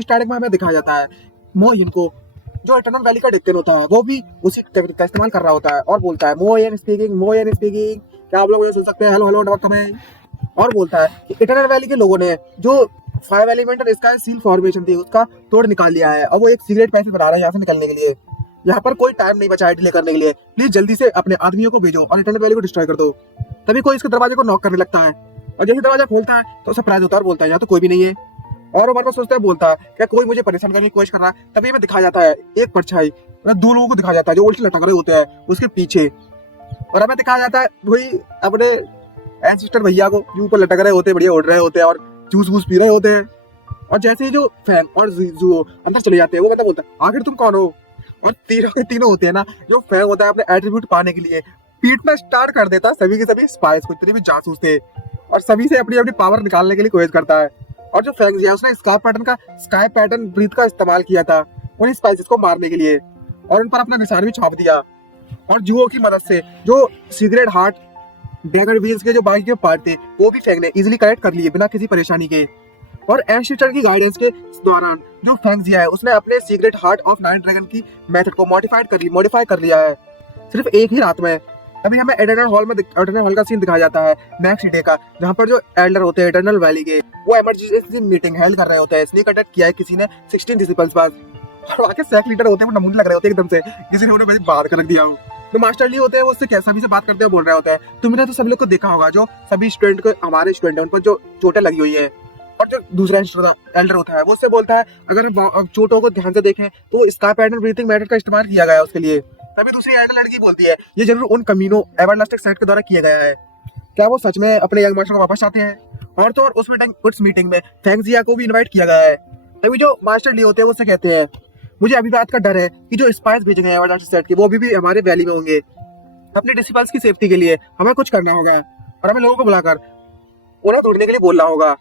Starting में हमें दिखाया जाता है मोइन को, जो इटर्नल वैली का डिक्टेन होता है, वो भी उसी टेक्निक का इस्तेमाल कर रहा होता है और बोलता है मोइन स्पीकिंग, मोइन स्पीकिंग, क्या आप लोग मुझे सुन सकते हैं? हेलो हेलो नमक। और बोलता है कि इटर्नल वैली के लोगों ने जो 5 एलिमेंटल स्काई सील फॉर्मेशन थी उसका तोड़ निकाल लिया है। अब वो एक सीक्रेट पैसेज बना रहा है यहाँ से निकलने के लिए। यहाँ पर कोई टाइम नहीं बचा है डिले करने के लिए। प्लीज जल्दी से अपने आदमियों को भेजो और इटर्नल वैली को डिस्ट्रॉय कर दो। तभी कोई इसके दरवाजे को नॉक करने लगता है और जैसे दरवाजा खोलता है तो सरप्राइज होता है और बोलता है यहाँ तो कोई भी नहीं है। और वो बार बार सोचता है, बोलता है क्या कोई मुझे परेशान करने की कोशिश कर रहा है। तभी हमें दिखाया जाता है एक परछाई, मतलब 2 लोगों को दिखाया जाता है जो उल्टे लटक रहे होते हैं उसके पीछे। और हमें दिखाया जाता है वही अपने एंसिस्टर भैया को जो ऊपर लटक रहे होते हैं, बढ़िया उड़ रहे होते हैं और जूस वूस पी रहे होते हैं। और जैसे ही जो फैंग और जूओ अंदर चले जाते हैं, वो मतलब बोलता है आखिर तुम कौन हो। और तीनों के तीनों होते हैं ना, जो फैंग होता है अपने एट्रीब्यूट पाने के लिए पीटना स्टार्ट कर देता है सभी के सभी स्पाइस को, इतने भी जासूस थे, और सभी से अपनी अपनी पावर निकालने के लिए कोशिश करता है। और जो फैंग है उसने स्काई पैटर्न ब्रीथ का इस्तेमाल किया था उन स्पाइसेस को मारने के लिए और उन पर अपना निशान भी छाप दिया। और जुओ की मदद से जो सीक्रेट हार्ट डैगर व्हील्स के जो बाकी के पार्ट थे वो भी फैंग ने इजीली कलेक्ट कर लिए बिना किसी परेशानी के। और एंशिस्टर की गाइडेंस के दौरान जो फैंग है उसने अपने secret heart of nine dragon की मेथड को मॉडिफाई कर लिया है सिर्फ एक ही रात में। अभी हमें एटर्नल हॉल का सीन दिखाया जाता है नेक्स्ट डे का, जहाँ पर जो एल्डर होते हैं इटर्नल वैली के, वो इमरजेंसी मीटिंग हेल्ड कर रहे होते हैं। स्नेक अटैक किया है किसी ने 16 डिसिपल्स पास, और वहाँ के सैक लीडर होते हैं वो नमूने लग रहे होते हैं एकदम से, किसी ने उन्हें बड़ी बात कर रख दिया हो। तो मास्टर ली होते हैं वो उससे कैसा भी से बात करते हुए बोल रहे होते हैं, तुमने तो सभी लोग को देखा होगा जो सभी स्टूडेंट को, हमारे स्टूडेंट है उन पर जो चोटें लगी हुई है। और जो दूसरा एल्डर होता है वो उससे बोलता है अगर हम चोटों को ध्यान से देखें तो स्काई पैटर्न ब्रीथिंग मेथड का इस्तेमाल किया गया है उसके लिए। तभी दूसरी एल्डर लड़की बोलती है ये जरूर उन कमीनों एवरलास्टिक सेट के द्वारा किया गया है, क्या वो सच में अपने यंग मास्टर को वापस आते हैं? और तो और उस मीटिंग में फैंगजिया को भी इनवाइट किया गया है। तभी जो मास्टर ली होते हैं वो उससे कहते हैं मुझे अभी बात का डर है कि जो स्पाइस भेजे गए एवरलास्टिक सेट के वो अभी भी हमारे वैली में होंगे। अपने डिसिपल्स की सेफ्टी के लिए हमें कुछ करना होगा और हमें लोगों को बुलाकर उन्हें ढूंढने के लिए बोलना होगा।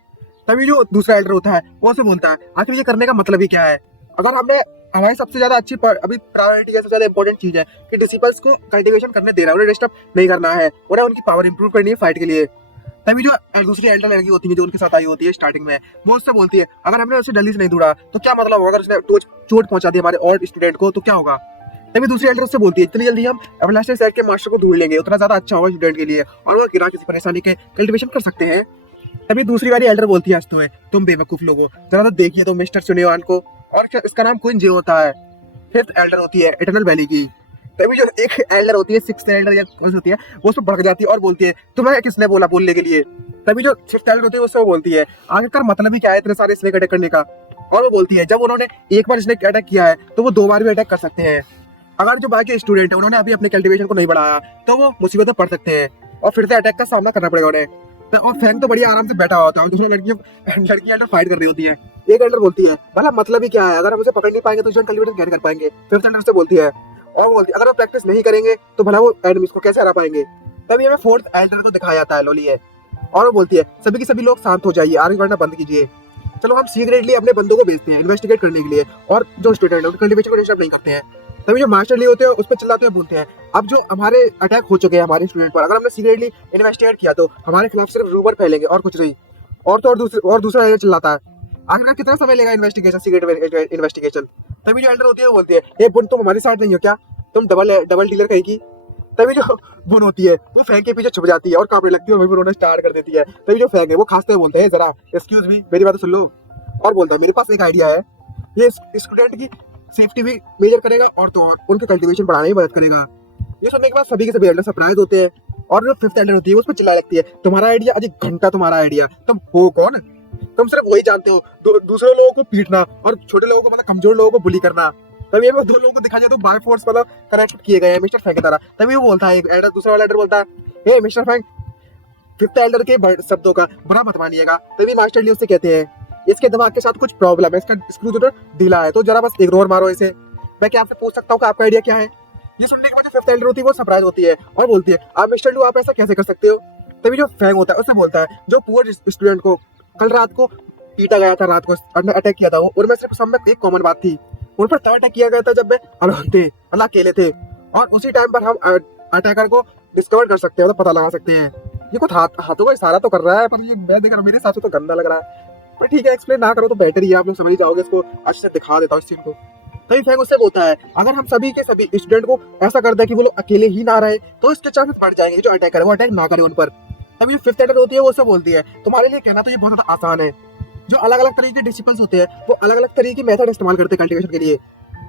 तभी जो दूसरा एल्डर होता है वो उसे बोलता है आखिर ये करने का मतलब ही क्या है? अगर हमने हमारी सबसे ज्यादा अच्छी अभी प्रायोरिटी सबसे ज्यादा इंपॉर्टेंट चीज है कि डिसिपल्स को कल्टीवेशन करने देना है, उन्हें डिस्टर्ब नहीं करना है, उन्हें उनकी पावर इंप्रूव करनी है फाइट के लिए। तभी जो दूसरी एल्डर लड़की होती है जो उनके साथ आई होती है स्टार्टिंग में, वो उससे बोलती है अगर हमने उसे जल्दी से नहीं ढूंढा तो क्या मतलब होगा, अगर उसने चोट पहुंचा दी हमारे और स्टूडेंट को तो क्या होगा? तभी दूसरी एल्डर उससे बोलती है इतनी जल्दी हम एवरलास्टिक सेट के मास्टर को ढूंढ लेंगे उतना ज्यादा अच्छा होगा स्टूडेंट के लिए और वो बिना किसी परेशानी के कल्टीवेशन कर सकते हैं। तभी दूसरी वाली एल्डर बोलती है हंसते हुए तुम बेवकूफ लोगो, जरा तो देखिए तो मिस्टर सुनिवान को, और इसका नाम क्वीन जे होता है। फिफ्थ एल्डर होती है इटर्नल वैली की। तभी जो एक एल्डर होती है सिक्स्थ एल्डर या कौन सी होती है वो उस पर भड़क जाती है और बोलती है तुम्हें किसने बोला बोलने के लिए? तभी जो सिक्स्थ एल्डर होती है उससे वो बोलती है आखिरकार मतलब ही क्या है इतने सारे स्नेक अटैक करने का? और वो बोलती है जब उन्होंने एक बार स्नेक अटैक किया है तो वो 2 बार भी अटैक कर सकते हैं। अगर जो बाकी स्टूडेंट है उन्होंने अभी अपने कल्टीवेशन को नहीं बढ़ाया तो वो मुसीबत में पड़ सकते हैं और फिर से अटैक का सामना करना पड़ेगा उन्हें। और फैंग तो बढ़िया आराम से बैठा होता है और दूसरी लड़की एल्डर फाइट कर रही होती है। एक एल्डर बोलती है भला मतलब ही क्या है, अगर हम उसे पकड़ नहीं पाएंगे तो कल्टीवेशन कैसे कर पाएंगे? फिफ्थ एल्डर से बोलती है और वो बोलती है अगर वो प्रैक्टिस नहीं करेंगे तो भला वो एनिमीज को कैसे हरा पाएंगे? तभी हमें फोर्थ एल्डर को दिखाया जाता है लोली है, और वो बोलती है सभी के सभी लोग शांत हो जाइए, आगे बढ़ना बंद कीजिए, चलो हम सीक्रेटली अपने बंदों को भेजते हैं इन्वेस्टिगेट करने के लिए और जो स्टूडेंट है उनके कल्टीवेशन को डिस्टर्ब नहीं करते हैं। तभी जो मास्टर ली होते हैं उस पर चिल्लाते हुए बोलते हैं अब जो हमारे अटैक हो चुके हैं हमारे स्टूडेंट पर, अगर हमने सीक्रेटली इन्वेस्टिगेट किया तो हमारे खिलाफ सिर्फ रूमर फैलेंगे और कुछ नहीं। और तो और दूसरा एल्डर चिल्लाता है आखिर कितना समय लेगा इन्वेस्टिगेशन, सीक्रेट इन्वेस्टिगेशन? तभी जो एल्डर होती है वो बोलती है ये बुन तुम हमारे साथ नहीं हो क्या, तुम डबल डीलर कहीं की? तभी जो बुन होती है वो फैंग के पीछे छुप जाती है और कांपने लगती है और वहीं पर रोना स्टार्ट कर देती है। तभी जो फैंग है वो खांसते हुए बोलते हैं जरा एक्सक्यूज मी मेरी बात सुन लो, और बोलता है मेरे पास एक आइडिया है, ये स्टूडेंट की सेफ्टी भी मेजर करेगा और तो और उनके कल्टीवेशन बढ़ाने में मदद करेगा। ये सुनने के बाद सभी के सभी एल्डर सरप्राइज होते हैं और जो फिफ्थ एल्डर होती है उस पर चिल्लाने लगती है तुम्हारा आइडिया, अजी घंटा तुम्हारा आइडिया, तुम हो कौन? तुम सिर्फ वही जानते हो दूसरे लोगों को पीटना और छोटे लोगों को मतलब कमजोर लोगों को बुली करना। तभी ये 2 लोगों को दिखा जाए तो बाय फोर्स मतलब कनेक्ट किए गए हैं मिस्टर फैंग की तरह। तभी वो बोलता है एक एल्डर, दूसरा वाला एल्डर बोलता है हे मिस्टर फैंग फिफ्थ एल्डर के शब्दों का बुरा मत मानिएगा। तभी मास्टर ली उससे कहते हैं इसके दिमाग के साथ कुछ प्रॉब्लम है, इसका स्क्रू जो ढीला है तो जरा बस इग्नोर मारो इसे। मैं क्या आपसे पूछ सकता हूँ कि आपका आइडिया क्या है? ये सुनने के बाद जो फिफ्थ एल्डर होती है वो सरप्राइज होती है और बोलती है आप मिस्टर लू आप ऐसा कैसे कर सकते हो? तभी जो फैंग होता है उससे बोलता है जो पुअर स्टूडेंट को कल रात को पीटा गया था, रात को अटैक किया था वो, उनमें सिर्फ सब में एक कॉमन बात थी, उन पर तब अटैक किया गया था जब वे अलोन थे, अकेले थे, और उसी टाइम पर हम अटैकर को डिस्कवर कर सकते हैं, तो पता लगा सकते हैं। ये कुछ हाथों का इशारा तो कर रहा है पर ये मैं देख रहा हूँ मेरे हिसाब से तो गंदा लग रहा है। पर ठीक है, एक्सप्लेन ना करो तो बेटर ही है, आप लोग समझ ही जाओगे, इसको अच्छे से दिखा देता हूँ इस सीन को। तभी फैंग उससे बोलता है अगर हम सभी के सभी स्टूडेंट को ऐसा कर दे कि वो लोग अकेले ही ना रहे तो इसके चांसेस बढ़ जाएंगे, जो अटैक करे वो अटैक ना करे उन पर। तभी जो फिफ्थ एडर होती है वो उससे बोलती है तुम्हारे लिए कहना तो ये बहुत ज्यादा आसान है, जो अलग अलग तरीके के डिसिपल्स होते हैं वो अलग अलग तरीके की मेथड इस्तेमाल करते हैं कल्टीवेशन के लिए,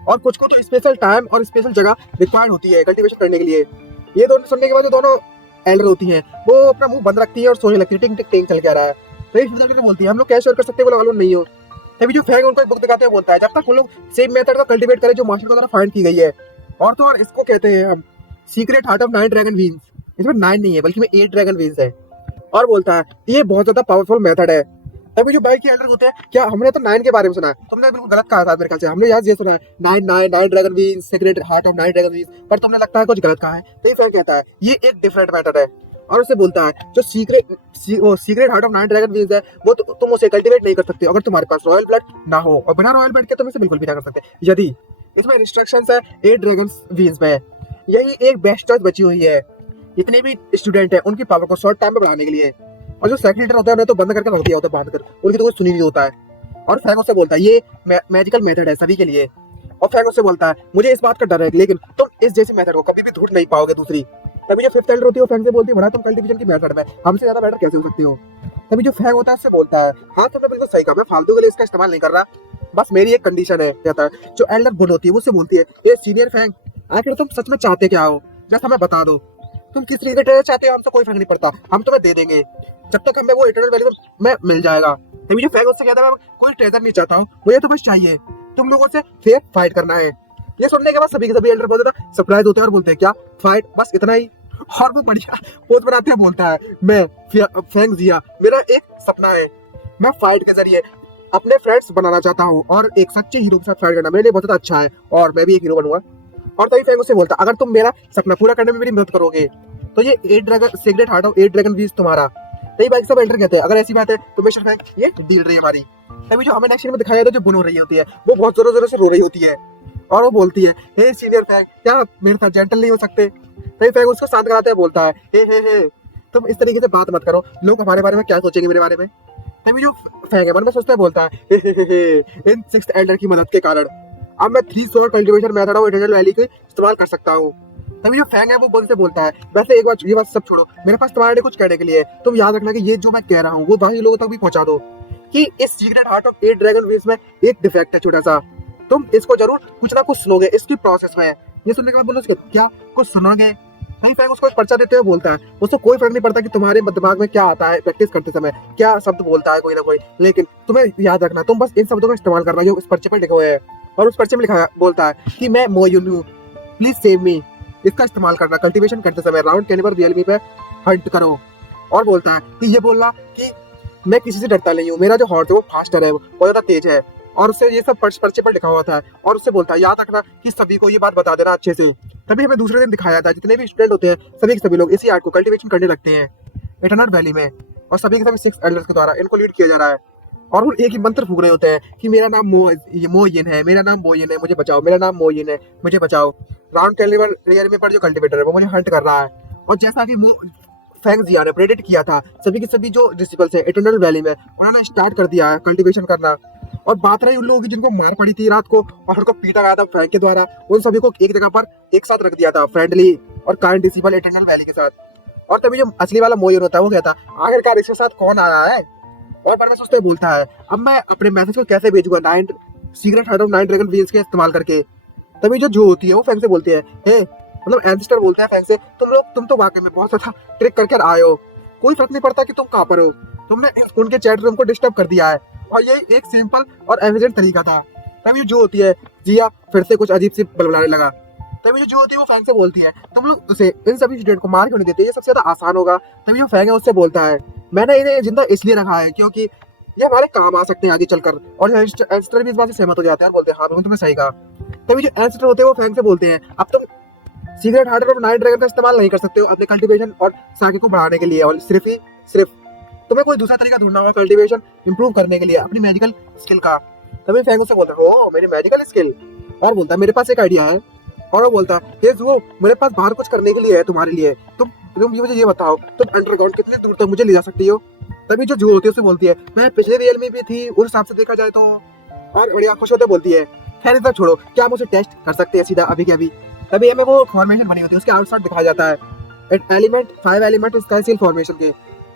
और कुछ को तो स्पेशल टाइम और स्पेशल जगह रिक्वायर्ड होती है कल्टीवेशन करने के लिए। ये दोनों सुनने के बाद जो दोनों एल्डर होती हैं वो अपना मुंह बंद रखती है और सोने लगती है, टिंग टिंग टिंग चल के आ रहा है। तो ये फिफ्थ एडर बोलती है हम लोग कैसे श्योर कर सकते हैं वो मालूम नहीं हो। तभी जो फैंग उनको एक बुक दिखाते हुए बोलता है जब तक वो लोग सेम मेथड को कल्टीवेट करें जो मास्टर द्वारा फाइंड की गई है, और तो और इसको कहते हैं हम secret heart of 9 dragon veins. इसमें 9 नहीं है बल्कि में 8 ड्रैगन वीन्स है, और बोलता है ये बहुत ज्यादा पावरफुल मेथड है। तभी जो बाइक के एल्डर होते हैं क्या हमने तो 9 के बारे में सुना है, तुमने बिल्कुल गलत कहा था मेरे ख्याल से, हमने याद ये सुना है 9 dragon veins, secret heart of 9 dragon veins, पर तुमने लगता है कुछ गलत कहा है। तो ये फैंग कहता है ये एक डिफरेंट मेथड है, और उसे बोलता है जो secret heart of 9 dragon veins है वो तुम उसे कल्टीवेट नहीं कर सकते अगर तुम्हारे पास रॉयल ब्लड ना हो, और बिना रॉयल ब्लड के तुम इसे बिल्कुल भी ना कर सकते। यदि इसमें रिस्ट्रिक्शंस है 8 ड्रैगन वीन्स में, यही एक बेस्ट चॉइस बची हुई है जितने भी स्टूडेंट हैं उनकी पावर को शॉर्ट टाइम में बढ़ाने के लिए। और जो सेक्रेटरी होता है उन्हें तो बंद करके रख दिया होता है बांध कर, उनकी तो कुछ सुनी नहीं होता है। और फैंग उससे बोलता है ये मैजिकल मेथड है सभी के लिए, और फैंग उससे बोलता है मुझे इस बात का डर है लेकिन तुम इस जैसी मेथड को कभी भी ढूंढ नहीं पाओगे दूसरी। तभी जो फिफ्थ एल्डर होती है वो फैंग से बोलती है बड़ा तुम कल्टीवेशन की मेथड में हमसे ज्यादा बेटर कैसे हो सकती हो। तभी जो फैंग होता है उससे बोलता है हाँ तुमने बिल्कुल सही कहा, मैं फालतू के लिए इसका इस्तेमाल नहीं कर रहा, बस मेरी एक कंडीशन है। कहता है जो एल्डर बुल होती है वो उससे बोलती है ये सीनियर फैंग आखिर तुम सच में चाहते क्या हो, जस्ट हमें बता दो, तुम किस चीज का ट्रेजर चाहते हो हमसे कोई फर्क नहीं पड़ता, हम तुम्हें दे देंगे जब तक हमें वो इटर्नल वैल्यू में मिल जाएगा। तभी जो फैंग उससे कहता है मैं कोई ट्रेजर नहीं चाहता हूँ, मुझे तो बस चाहिए तुम लोगों से फेयर फाइट करना है। ये सुनने के बाद सभी के सभी एल्डर बहुत ज्यादा सरप्राइज होते हैं और बोलते हैं क्या फाइट, बस इतना ही। और वो बढ़िया पोज बनाते हैं, बोलता है मैं फैंग जिया मेरा एक सपना है, मैं फाइट के जरिए अपने फ्रेंड्स बनाना चाहता हूँ और एक सच्चे हीरो के साथ फाइट करना मेरे लिए बहुत अच्छा है और मैं भी एक हीरो बनूंगा। और तभी फैंग उससे बोलता अगर तुम मेरा सपना पूरा करने में मेरी मदद करोगे तो ये 8 dragon secret heart of 8 dragon वीज तुम्हारा। तभी बाइक सब एल्डर कहते हैं अगर ऐसी बात है तो बेशक फैंग ये डील रही है हमारी। तभी जो हमें नेक्स्ट सीन में दिखाया जाता है जो बुन हो रही होती है वो बहुत जोरों जोरों से रो रही होती है, और वो बोलती है हे सीनियर फैंग क्या आप मेरे साथ जेंटल नहीं हो सकते। तभी फैंग उसको शांत कराते हैं, बोलता है हे तुम इस तरीके से बात मत करो, लोग हमारे बारे में क्या सोचेंगे मेरे बारे में। तभी जो फैंग है मन में सोचता है, बोलता है हे इन 6th एल्डर की मदद के कारण अब मैं 3 sword cultivation method of eternal valley को इस्तेमाल कर सकता हूँ। तभी जो फैंग है वो बुन से बोलता है वैसे एक बार ये बात सब छोड़ो, मेरे पास तुम्हारे लिए कुछ कहने के लिए, तुम याद रखना कि ये जो मैं कह रहा हूँ वो बाकी लोगों तक भी पहुंचा दो कि इस सीक्रेट हार्ट ऑफ 8 ड्रैगन वीज में एक डिफेक्ट है छोटा सा, तुम इसको जरूर कुछ ना कुछ सुनोगे इसकी प्रोसेस में। ये सुनने के बाद बोलो क्या कुछ सुनोगे। नहीं फैंग उसको एक पर्चा देते हुए बोलता है उसको कोई फर्क नहीं पड़ता कि तुम्हारे दिमाग में क्या आता है प्रैक्टिस करते समय, क्या शब्द बोलता है कोई ना कोई, लेकिन तुम्हें याद रखना तुम बस इन शब्दों का इस्तेमाल करना जो इस पर्चे पर लिखे हुए हैं। और उस पर्चे में लिखा बोलता है कि मैं मोयुन हूँ, प्लीज सेव मी, इसका इस्तेमाल करना कल्टीवेशन करते समय राउंड कैनिबर रियलमी पे हंट करो। और बोलता है कि ये बोलना कि मैं किसी से डरता नहीं हूँ, मेरा जो हॉर्स है वो फास्टर है, वो ज्यादा तेज है, और उससे ये सब पर्चे पर लिखा हुआ था। और उससे बोलता है याद रखना कि सभी को ये बात बता देना अच्छे से। तभी हमें दूसरे दिन दिखाया था जितने भी स्टूडेंट होते हैं सभी के सभी लोग इसी आर्ट को कल्टीवेशन करने लगते हैं इटर्नल वैली में, और सभी के सभी 6 एल्डर्स के द्वारा इनको लीड किया जा रहा है। और वो एक ही मंत्र फूक रहे होते हैं कि मेरा नाम मोयिन है, मेरा नाम मोयिन है, मुझे बचाओ, मेरा नाम मोयिन है, मुझे बचाओो। राउंड कैनिबर रियलमी पर जो कल्टीवेटर है वो मुझे हंट कर रहा है। और जैसा कि फैंग जिया ने प्रेडिक्ट किया था सभी के सभी जो डिसिपल्स है इटर्नल वैली में उन्होंने स्टार्ट कर दिया है कल्टीवेशन करना। और बात रही उन लोगों की जिनको मार पड़ी थी रात को और उनको पीटा गया था फैंग के द्वारा, उन सभी को एक जगह पर एक साथ रख दिया था फ्रेंडली और काइंड डिसिपल इटर्नल वैली के साथ। और तभी जो असली वाला मोयिन होता है वो कहता आखिरकार इसके साथ कौन आया है, और पर मैं सोचते बोलता है अब मैं अपने मैसेज को कैसे भेजूंगा 9 सीक्रेट हार्ट ऑफ 9 ड्रैगन वील्स के इस्तेमाल करके। तभी जो होती है वो फैंग से बोलती है हे मतलब एंसेस्टर बोलते हैं फैंग से तुम तो वाकई में बहुत ज्यादा ट्रिक करके आए हो, कोई फर्क नहीं पड़ता कि तुम कहाँ पर हो, तुमने उनके चैट रूम को डिस्टर्ब कर दिया है, और ये एक सिंपल और एविडेंट तरीका था। तभी जो होती है जिया फिर से कुछ अजीब सी बलबलाने लगा। तभी जो होती है वो फैंग से बोलती है तुम लोग उसे इन सभी स्टूडेंट को मार क्यों नहीं देते, ये सबसे ज्यादा आसान होगा। तभी जो फैंग है उससे बोलता है मैंने इन्हें जिंदा इसलिए रखा है क्योंकि ये हमारे काम आ सकते हैं आगे चलकर। और एंसेस्टर भी इस बात से सहमत हो जाते हैं और बोलते हैं हाँ बिल्कुल तुमने सही कहा। तभी जो एंसेस्टर होते हैं वो फैंग से बोलते हैं अब तुम सीक्रेट हार्ट ऑफ 9 ड्रैगन का इस्तेमाल नहीं कर सकते हो अपने कल्टीवेशन और साके को बढ़ाने के लिए, और सिर्फ तुम्हें कोई दूसरा तरीका ढूंढना होगा कल्टीवेशन इंप्रूव करने के लिए अपनी मैजिकल स्किल का। तभी फैंग उससे बोलता है ओ मेरी मैजिकल स्किल, और बोलता है मेरे पास एक आइडिया है। और वो बोलता है वो मेरे पास बाहर कुछ करने के लिए है तुम्हारे लिए, तुम मुझे ये बताओ तुम अंडरग्राउंड कितने दूर तक मुझे ले जा सकती हो। तभी जो जू होती है उससे बोलती है मैं पिछले रियल में भी थी उस हिसाब से देखा जाए तो, और बढ़िया खुश होते बोलती है खैर इतना छोड़ो, क्या हम उसे टेस्ट कर सकते हैं सीधा अभी के अभी। तभी हमें वो फॉर्मेशन बनी होती है, उसके आउटसाइड दिखाया जाता है एलिमेंट 5 एलिमेंट स्काई फॉर्मेशन के।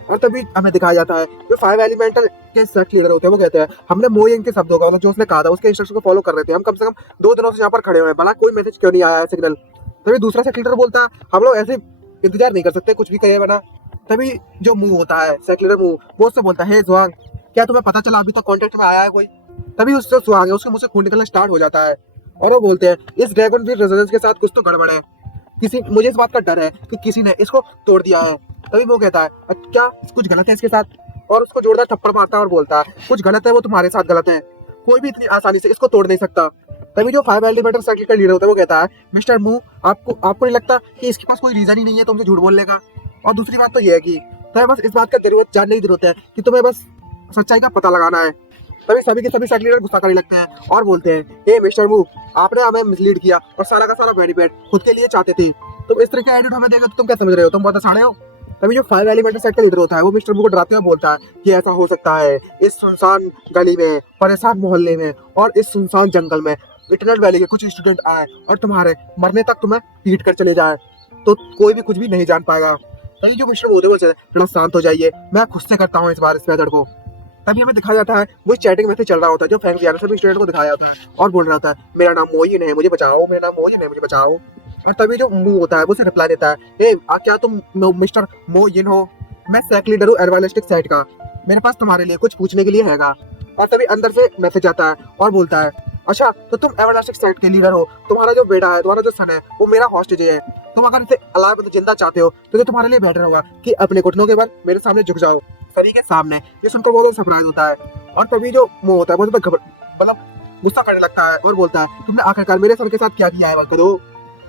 और तभी हमें दिखाया जाता है जो 5 एलिमेंटल के सेट लीडर होते हैं वो कहते हैं हमने मोइन के शब्दों का मतलब जो उसने कहा था उसके इंस्ट्रक्शन को फॉलो कर रहे थे, हम कम से कम 2 दिनों से यहाँ पर खड़े हुए हैं, भला कोई मैसेज क्यों नहीं आया है सिग्नल। तभी दूसरा सेट लीडर बोलता है हम लोग ऐसे इंतजार नहीं कर सकते, कुछ भी करे बना। तभी जो मुंह होता है सेट लीडर मुंह, वो उससे बोलता है हे जुआंग क्या तुम्हें पता चला अभी तो कॉन्टेक्ट में आया है कोई। तभी उससे जुआंग है उसके मुंह से खून निकलना स्टार्ट हो जाता है और वो बोलते हैं इस ड्रैगन वीर रेजोनेंस के साथ कुछ तो गड़बड़ है, किसी मुझे इस बात का डर है कि किसी ने इसको तोड़ दिया है। तभी वो कहता है क्या कुछ गलत है इसके साथ, और उसको जोरदार थप्पड़ मारता है और बोलता है कुछ गलत है वो तुम्हारे साथ गलत है, कोई भी इतनी आसानी से इसको तोड़ नहीं सकता। तभी जो 5 एलिमेंटल सर्कल का लीडर होता है वो कहता है मिस्टर मू आपको नहीं लगता कि इसके पास कोई रीजन ही नहीं है तुमसे झूठ बोलने का, और दूसरी बात तो ये है कि तुम्हें बस इस बात का जरूरत जानने की जरूरत है कि तुम्हें बस सच्चाई का पता लगाना है। तभी सभी के सभी सर्कल लीडर गुस्सा करने लगते हैं और बोलते हैं हे मिस्टर मू आपने हमें मिसलीड किया और सारा का सारा बेनिफिट खुद के लिए चाहते थे, तुम इस तरह का एटीट्यूड हमें देगा तो तुम क्या समझ रहे हो, तुम बहुत आसाने हो। तभी जो 5 एलिमेंटल सेट का लीडर होता है वो मिस्टर मू को डराते हुए बोलता है कि ऐसा हो सकता है इस सुनसान गली में, परेशान मोहल्ले में और इस सुनसान जंगल में इटरनल वैली के कुछ स्टूडेंट आए और तुम्हारे मरने तक तुम्हें पीट कर चले जाए, तो कोई भी कुछ भी नहीं जान पाएगा। तभी जो मिस्टर मू बोलते हैं थोड़ा शांत हो जाइए, मैं खुद से करता हूँ इस बार इस मेथड को। तभी हमें दिखाया जाता है वो चैटिंग मैसेज चल रहा होता है जो फैंग सभी स्टूडेंट को दिखाया जाता है और बोल रहा होता है मेरा नाम मोइन है मुझे बचाओ, मेरा नाम मोइन है मुझे बचाओ। और तभी जो मुंह होता है वो उसे रिप्लाई देता है हे क्या तुम मिस्टर मोइन हो, मैं सेक लीडर हूँ एडवालिस्टिक साइट का, मेरे पास तुम्हारे लिए कुछ पूछने के लिए हैगा। और तभी अंदर से मैसेज आता है और बोलता है अच्छा तो तुम एवरलास्टिक साइट के लीडर हो, तुम्हारा जो बेटा है तुम्हारा जो सन है वो मेरा हॉस्टेज है, तुम अगर इसे अलाइव मतलब जिंदा चाहते हो तो तुम्हारे लिए बेटर होगा कि अपने घुटनों के बल मेरे सामने झुक जाओ सभी के सामने। ये सुनकर बहुत सरप्राइज होता है और तभी जो मुंह होता है वो मतलब गुस्सा करने लगता है और बोलता है तुमने आखिरकार मेरे सन के साथ क्या किया है वक्त दो।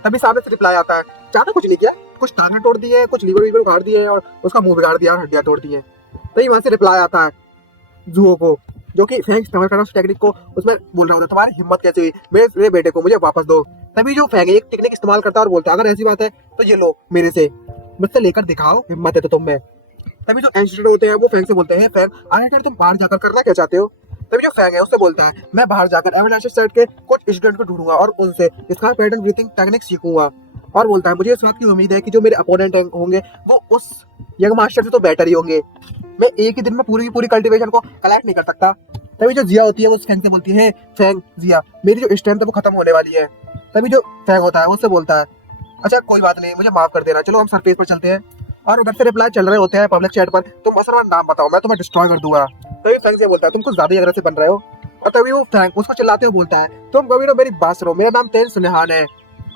तभी सामने से रिप्लाई आता है ज्यादा कुछ नहीं किया, कुछ टांगें तोड़ दी है, कुछ लीवर उखाड़ दिए और उसका मुंह बिगाड़ दिया और हड्डियां तोड़ दी है। तभी वहां से रिप्लाई आता है जुओ को जो कि फैंग इस्तेमाल कर रहा है उस टेक्निक को, उसमें बोल रहा होता है तुम्हारी हिम्मत कैसे हुई मेरे बेटे को मुझे वापस दो। तभी जो फैंग एक टेक्निक इस्तेमाल करता है और बोलता है अगर ऐसी बात है तो ये लो मेरे से मुझसे लेकर दिखाओ हिम्मत है तो तुम में। तभी जो एंशियंट होते हैं वो फैंग से बोलते हैं फैंग आखिर तुम बाहर जाकर करना क्या चाहते हो। तभी जो फैंग है उससे बोलता है मैं बाहर जाकर एवरलास्टिक साइट के कुछ स्टूडेंट को ढूंढूंगा और उनसे इसका पैटर्न ब्रीथिंग टेक्निक सीखूंगा, और बोलता है मुझे इस बात की उम्मीद है कि जो मेरे अपोनेंट होंगे वो उस यंग मास्टर से तो बेटर ही होंगे, मैं एक ही दिन में पूरी की पूरी कल्टीवेशन को कलेक्ट नहीं कर सकता। तभी जो जिया होती है वो उस फैंग से बोलती है फैंग जिया मेरी जो स्ट्रेंथ है वो खत्म होने वाली है। तभी जो फैंग होता है उससे बोलता है अच्छा कोई बात नहीं मुझे माफ कर देना, चलो हम सरफेस पर चलते हैं। और उधर से रिप्लाई चल रहे होते हैं पब्लिक चैट पर तुम असल में नाम बताओ मैं तुम्हें डिस्ट्रॉय कर दूंगा। तभी फैंग से बोलता है तुम कुछ ज्यादा ही अग्रेसिव बन रहे हो, और तभी वो फैंग उसको चिल्लाते हुए बोलता है तुम कभी ना मेरी बात सुनो मेरा नाम तेन सुनेहान है।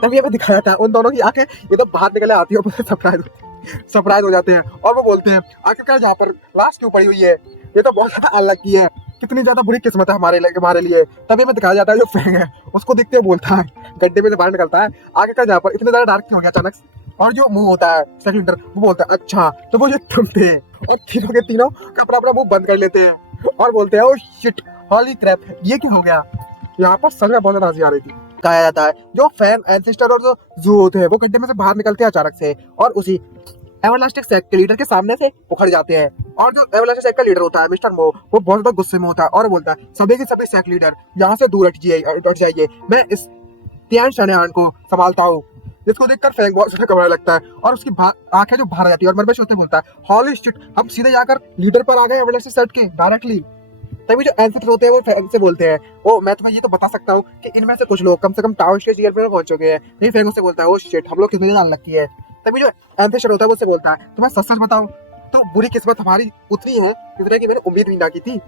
तभी हमें दिखाया था उन दोनों की आंखें ये तो बाहर निकले आती है सरप्राइज हो जाते हैं और वो बोलते हैं आखिरकार जहाँ पर लास्ट क्यों पड़ी हुई है, ये तो बहुत ज्यादा अलग की है, कितनी ज्यादा बुरी किस्मत है हमारे लिए। तभी हमें दिखाया जाता है जो फैंग है उसको देखते हुए बोलता है गड्ढे में से बाहर निकलता है आखिरकार जहाँ पर इतने ज्यादा डार्क क्यों हो गया अचानक से। और जो मुंह होता है सेकंडर वो बोलता है अच्छा तो वो जो तुम थे, और तीनों के तीनों अपना अपना मुंह बंद कर लेते हैं और बोलते हैं ओ शिट हॉली क्रैप ये क्या हो गया। यहाँ पर सच में बहुत ज्यादा हंसी आ रही थी। कहा जाता है जो फैंग एंसेस्टर और जो जू होते हैं वो गड्ढे में से बाहर निकलते हैं अचानक से और उसी एवरलास्टिक सेक्ट के लीडर के सामने से उखड़ जाते हैं। और जो एवरलास्टिक सेक्ट का लीडर होता है मिस्टर मो वो बहुत ज्यादा गुस्से में होता है और बोलता है सभी के सभी सेक्ट लीडर यहाँ से दूर हट जाइए, मैं इस तियान शनेहान को संभालता हूँ। जिसको देखकर फैंग बहुत ज्यादा घबराने लगता है और उसकी आंखें जो बाहर आ जाती है और मरबश होते बोलता है हॉली शिट हम सीधे जाकर लीडर पर आ गए एवरलास्टिक सेक्ट के डायरेक्टली। तभी जो एंसेस्टर होते हैं वो फैंग से बोलते हैं ओ मैं तुम्हें ये तो बता सकता हूँ कि इनमें से कुछ लोग कम से कम टावर स्टेज ईयर में पहुंच चुके हैं। नहीं फैंग उससे बोलता है ओ शिट हम लोग कितने जान लगती है। तभी जो एंसेस्टर होता है वो उससे बोलता है तुम्हें सच सच बताओ तो बुरी किस्मत हमारी उतनी है जितने की मैंने उम्मीद भी ना की थी।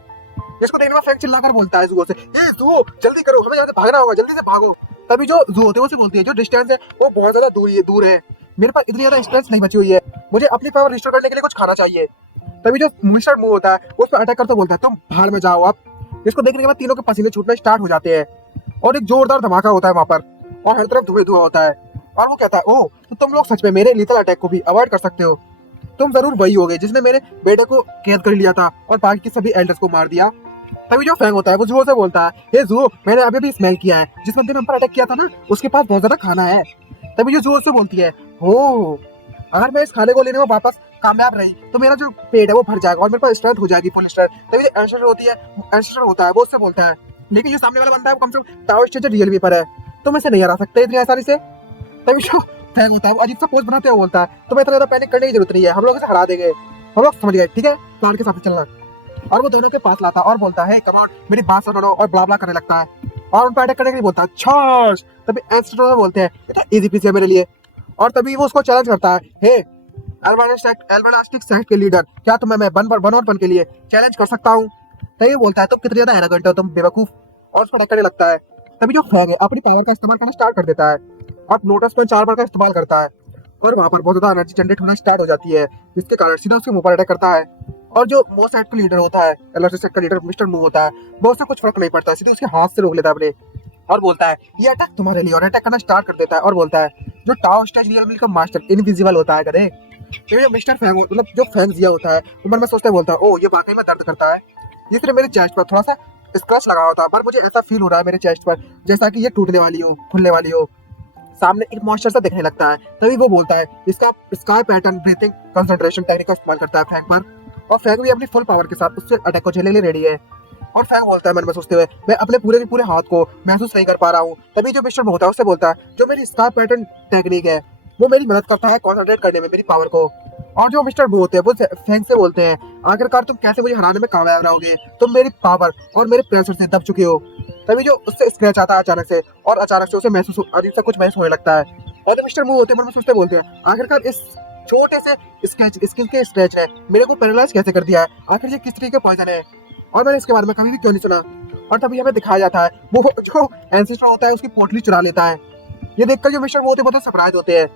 जिसको देखने में फैंग चिल्लाकर बोलता है जुओ से ए जुओ जल्दी करो हमें यहाँ से भागना होगा जल्दी से भागो। तभी जो जू होते हैं वो बोलती है जो डिस्टेंस है वो बहुत ज्यादा दूर है, मेरे पास इतनी ज्यादा स्ट्रेंथ नहीं बची हुई है, मुझे अपनी पावर रिस्टोर करने के लिए कुछ खाना चाहिए। तभी जो मिस्टर मू होता है वो उस पर अटैक करते बोलता है तुम भाड़ में जाओ आप। जिसको देखने के बाद तीनों के पसीने छूटना स्टार्ट हो जाते हैं और एक जोरदार धमाका होता है वहां पर और हर तरफ धुआं होता है और वो कहता है ओह तो तुम लोग सच में मेरे लीथल अटैक को भी अवॉइड कर सकते हो, तुम जरूर वही होगे जिसने मेरे बेटे को कैद कर लिया था और बाकी के सभी एल्डर्स को मार दिया। तभी जो फैंग होता है वो जुओ से बोलता है हे जुओ मैंने अभी भी स्मेल किया है, जिस बंदे ने हम पर अटैक किया था ना उसके पास बहुत ज्यादा खाना है। तभी जो जुओ से बोलती है ओह अगर मैं इस खाने को लेने में वापस कामयाब रही तो मेरा जो पेट है वो भर जाएगा और मेरे पास स्ट्रेंथ हो जाएगी फुल स्ट्रेंथ। तभी जो एंसेस्टर होती है, एंसेस्टर होता है वो उससे बोलता है, लेकिन जो सामने वाला बंदा है वो कम से कम टावर स्टेज रियल में पर है, तो मैं इसे नहीं हरा सकते इतनी आसानी से। तभी जो फैंग होता है वो अजीब सा पोज बनाते हुए बोलता है, तो मैं इतना ज्यादा पैनिक करने की जरूरत नहीं है, हम लोग इसे हरा देंगे, हम लोग समझ गए, ठीक है, प्लान के साथ चलना। और वो दोनों के पास लाता और बोलता है कम ऑन मेरी बात सुनो, और ब्ला ब्ला करने लगता है और उन पर अटैक करने के लिए बोलता है चार्ज। तभी एंसेस्टर बोलते हैं इतना इजी पीसी है मेरे लिए, और तभी वो उसको चैलेंज करता है, हे एल्बालास्टिक सेक्ट के लीडर, क्या तुम्हें मैं वन और वन के लिए चैलेंज कर सकता हूँ? तभी बोलता है तुम कितनी ज्यादा एरोगेंट हो तुम बेवकूफ, और उसको अटैक करने लगता है। तभी जो फैग है अपनी पावर का इस्तेमाल करना स्टार्ट कर देता है और नोटस पर 4 बार का इस्तेमाल करता है और वहां पर बहुत ज्यादा एनर्जी जनरेट होना स्टार्ट हो जाती है, जिसके कारण सीधा उसके मुंह पर अटैक करता है। और जो मो सेट का लीडर होता है, एलआरसी सेट का लीडर मिस्टर मू होता है, वो उससे कुछ फर्क नहीं पड़ता, सीधे उसके हाथ से रोक लेता है अपने और बोलता है ये अटैक तुम्हारे लिए, और अटैक करना स्टार्ट कर देता है और बोलता है जो टाओ स्टेज रियल मिल का मास्टर इनविजिबल होता है कदे। तो जो मिस्टर फैंग मतलब जो फैंग जिया होता है वो मन में सोचता है, बोलता है ओ ये वाकई में दर्द करता है, ये सिर्फ मेरे चेस्ट पर थोड़ा सा स्क्रैच लगा होता है, पर मुझे ऐसा फील हो रहा है मेरे चेस्ट पर जैसा कि ये टूटने वाली हो, खुलने वाली हो। सामने एक मॉइस्चर सा दिखने लगता है, तभी वो बोलता है इसका sky pattern breathing concentration technique का इस्तेमाल करता है फैंग पर, और फैंग भी अपनी फुल पावर के साथ उससे अटैक को झेलने के लिए रेडी है। और फैंग बोलता है मन में सोचते हुए मैं अपने पूरे के पूरे हाथ को महसूस नहीं कर पा रहा हूँ। तभी जो मिस्टर होता है उससे बोलता है जो मेरी स्काई पैटर्न टेक्निक है वो मेरी मदद करता है कॉन्सेंट्रेट करने में मेरी पावर को। और जो मिस्टर बू होते हैं वो फैंग से बोलते हैं आखिरकार तुम कैसे मुझे हराने में कामयाब रहोगे, तुम मेरी पावर और मेरे प्रेशर से दब चुके हो। तभी जो उससे स्क्रैच आता है अचानक से, और अचानक से उसे महसूस अजीब सा कुछ महसूस होने लगता है। और जो मिस्टर बू होते हैं मन में सोचते बोलते हैं आखिरकार इस छोटे से स्क्रैच स्किन के स्क्रैच है मेरे को पैरालाइज कैसे कर दिया है, आखिर ये किस तरीके का पॉइजन है और मैंने इसके बारे में कभी भी क्यों नहीं सुना। और तभी हमें दिखाया जाता है वो जो एंसेस्टर होता है उसकी पोटली चुरा लेता है। ये देखकर जो मिस्टर वो होते हैं बहुत सरप्राइज होते हैं।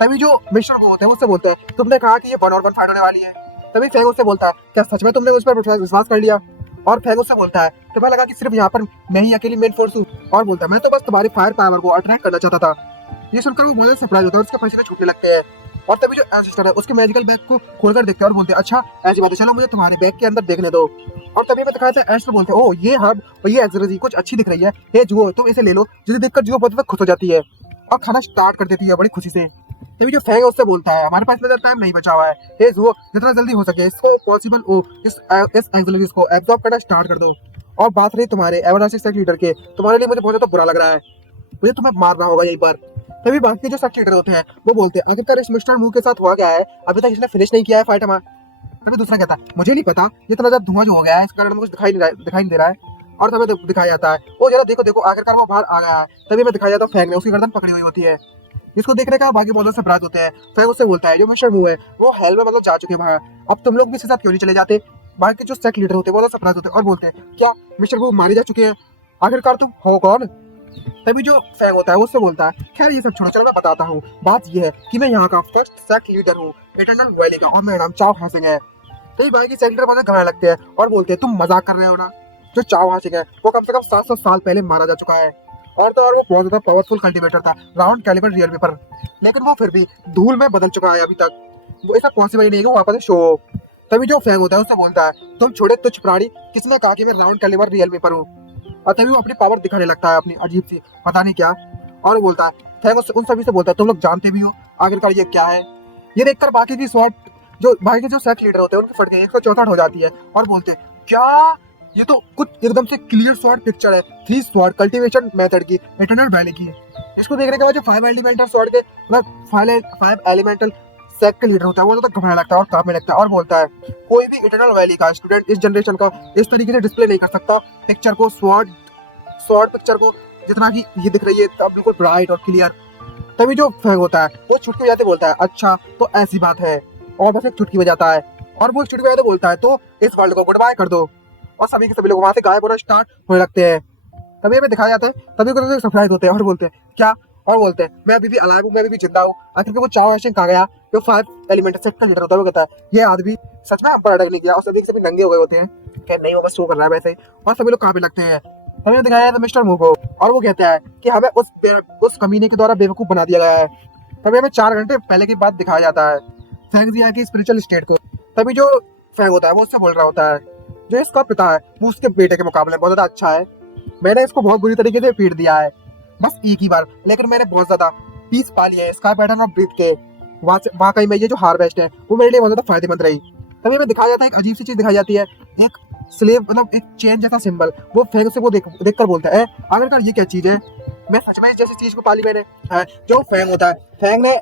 तभी जो मिस्टर वो होते हैं उससे बोलते हैं तुमने कहा कि ये 1 और 1 फाइट होने वाली है। तभी फैंग उससे बोलता है क्या सच में तुमने उस पर विश्वास कर लिया? और फैंग उससे बोलता है तुम्हें लगा कि सिर्फ यहाँ पर मैं ही अकेली मेन फोर्स हूँ? और बोलता है मैं तो बस तुम्हारी फायर पावर को अट्रैक्ट करना चाहता था। ये सुनकर वो बहुत सरप्राइज होता है, उसके पसीने छूटने लगते हैं। और तभी जो एंसेस्टर है उसके मैजिकल बैग को खोलकर देखते हैं और बोलते हैं अच्छा ऐसी बात है, चलो मुझे तुम्हारे बैग के अंदर देखने दो। और तभी मैं दिखाया था एंसेस्टर बोलते हैं ओ ये हर्ब और ये एक्सरजी कुछ अच्छी दिख रही है, हे जुओ तुम इसे ले लो, जिसे देखकर जुओ बहुत ज्यादा खुश हो जाती है और खाना स्टार्ट कर देती है बड़ी खुशी से। तभी जो फैंग है उससे बोलता है हमारे पास इतना टाइम नहीं बचा हुआ है, हे जुओ जितना जल्दी हो सके इसको पॉसिबल हो इस एक्सरजीज को एब्जॉर्ब करना स्टार्ट कर दो। और बात रही तुम्हारे एवरलास्टिक सेक्ट लीडर के, तुम्हारे लिए मुझे बहुत ज्यादा बुरा लग रहा है, मुझे तुम्हें मारना होगा यहीं पर। तभी बाकी जो सेक्ट लीडर होते हैं वो बोलते हैं आखिरकार इस मिस्टर मू के साथ हुआ क्या है, अभी तक इसने फिनिश नहीं किया है फाइट हमारा। तभी दूसरा कहता है मुझे नहीं पता, इतना ज्यादा धुआं जो हो गया है इस कारण मुझे दिखाई नहीं दे रहा है। और तभी दिखाया जाता है वो जरा देखो देखो आखिरकार वो बाहर आ गया है। तभी मैं दिखाया जाता है फैंग ने उसकी गर्दन पकड़ी हुई होती है, जिसको देखने का बाकी बहुत सरप्राइज होते हैं। फैंग उससे बोलता है जो मिस्टर मू है वो हेल में मतलब जा चुके हैं बाहर, अब तुम लोग भी इसके साथ क्यों नहीं चले जाते? बाकी जो सेक्ट लीडर होते हैं वो सरप्राइज होते हैं और बोलते हैं क्या मिस्टर मू मारे जा चुके हैं, आखिरकार तुम हो कौन? तभी जो फैंग होता है उससे बोलता है खैर ये सब छोड़ो, चलो मैं बताता हूँ। बात ये है कि मैं यहाँ का फर्स्ट सेक्ट लीडर हूँ इटर्नल वैली का, और मेरा नाम चाओ हासिंग है। तभी भाई की सेक्ट लीडर मुझे घबराने लगते हैं और बोलते हैं तुम मजाक कर रहे हो ना, जो चाओ हासिंग है वो कम से कम 700 साल पहले मारा जा चुका है, और तो और वो बहुत ज्यादा पावरफुल कल्टीवेटर था राउंड कैलिबर रियल में पर, लेकिन वो फिर भी धूल में बदल चुका है अभी तक, वो ऐसा पॉसिबल ही नहीं है कि वापस शो हो। तभी जो फैंग होता है उससे बोलता है तुम छोड़े तुच्छ प्राणी, किसने कहा कि मैं राउंड कैलिबर रियल में पर हूँ? और तभी वो अपनी पावर दिखाने लगता है अपनी अजीब सी पता नहीं क्या, और बोलता है फैंग उन सभी से बोलता है तुम लोग जानते भी हो आखिरकार ये क्या है? ये देखकर बाकी की स्वॉर्ड जो बाकी के जो सेक्ट लीडर होते हैं उनकी फट गई 164 हो जाती है और बोलते हैं क्या ये तो कुछ एकदम से क्लियर स्वॉर्ड पिक्चर है 3 स्वॉर्ड कल्टीवेशन मेथड की इटर्नल वैली की। इसको देखने के बाद जो 5 एलिमेंटल स्वॉर्ड के मतलब 5 एलिमेंटल सेक्ट के लीडर होता है वो तो घबराने लगता है और कांपने लगता है और बोलता है कोई भी इटर्नल वैली का स्टूडेंट इस जनरेशन का इस तरीके से डिस्प्ले नहीं कर सकता पिक्चर को, स्वॉर्ड पिक्चर को जितना कि ये दिख रही है तब बिल्कुल ब्राइट और क्लियर। तभी जो फैंग होता है वो छुटकी बजाते बोलता है अच्छा तो ऐसी बात है, और बस एक छुटकी बजाता है और वो छुटकी बजाते बोलता है तो इस वर्ल्ड को गुड बाय कर दो, और सभी के सभी लोग वहां से गायब होना स्टार्ट होने लगते हैं। तभी हमें दिखाया जाता है तभी को सरप्राइज होते हैं और बोलते हैं क्या, और बोलते हैं मैं अभी भी अलाइव हूँ, मैं अभी भी जिंदा हूँ। आखिर वो चाओ हासिंग कहाँ गया? जो 5 एलिमेंट सेट का लीडर होता है वो कहता है ये आदमी सच में हम पर अटैक नहीं किया, और सभी के सभी नंगे हो गए होते हैं, क्या नहीं वो बस शो कर रहा है वैसे ही, और सभी लोग कांपने लगते हैं। हमें दिखाया जाता है मिस्टर मू को और वो कहता है कि हमें उस कमीने के द्वारा बेवकूफ बना दिया गया है। तभी हमें 4 घंटे पहले की बात दिखाया जाता है फैंग जिया की स्पिरिचुअल स्टेट को। तभी जो फैंग होता है वो उससे बोल रहा होता है जो इसका पिता है वो उसके बेटे के मुकाबले बहुत ज्यादा अच्छा है, मैंने इसको बहुत बुरी तरीके से पीट दिया है बस एक ही बार, लेकिन मैंने बहुत ज्यादा पीस पा लिया है स्काई पैटर्न और ब्रीथ के वाकई में ये जो हार्वेस्ट है वो मेरे लिए बहुत ज्यादा फायदेमंद रही। तभी हमें दिखाया जाता है, एक अजीब सी चीज दिखाई जाती है, एक स्लेव मतलब एक चेन जैसा सिंबल, वो फेंग से वो देख कर बोलता है आखिरकार ये क्या चीज है। मैं सच में जैसी चीज को पाली मैंने है, जो फेंग होता है, फेंग ने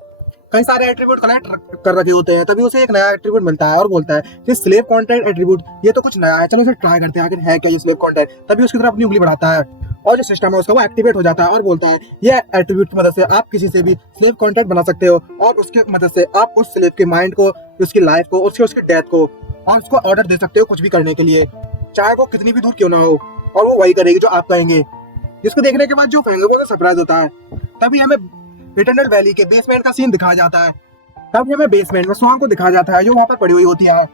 कई सारे एट्रीब्यूट कलेक्ट कर रखे होते हैं, तभी उसे एक नया एट्रीब्यूट मिलता है और बोलता है कि स्लेव कॉन्ट्रैक्ट एट्रीब्यूट ये तो कुछ नया है, चलो इसे ट्राई करते हैं आखिर है क्या ये स्लेव कॉन्ट्रैक्ट। तभी उसकी तरफ अपनी उंगली बढ़ाता है और जो सिस्टम है उसका वो एक्टिवेट हो जाता है और बोलता है ये एट्रीब्यूट की मदद से आप किसी से भी स्लेव कॉन्ट्रैक्ट बना सकते हो और उसकी मदद से आप उस स्लेव के माइंड को, उसकी लाइफ को, उसकी डेथ को और उसको ऑर्डर दे सकते हो कुछ भी करने के लिए, चाहे वो कितनी भी दूर क्यों ना हो, और वो वही करेगी जो आप कहेंगे। जिसको देखने के बाद जो फेंगे वो सरप्राइज होता है। तभी हमें इटर्नल वैली के बेसमेंट का सीन दिखाया जाता है। तभी हमें बेसमेंट में स्वांग को दिखाया जाता है जो वहां पर पड़ी हुई होती है।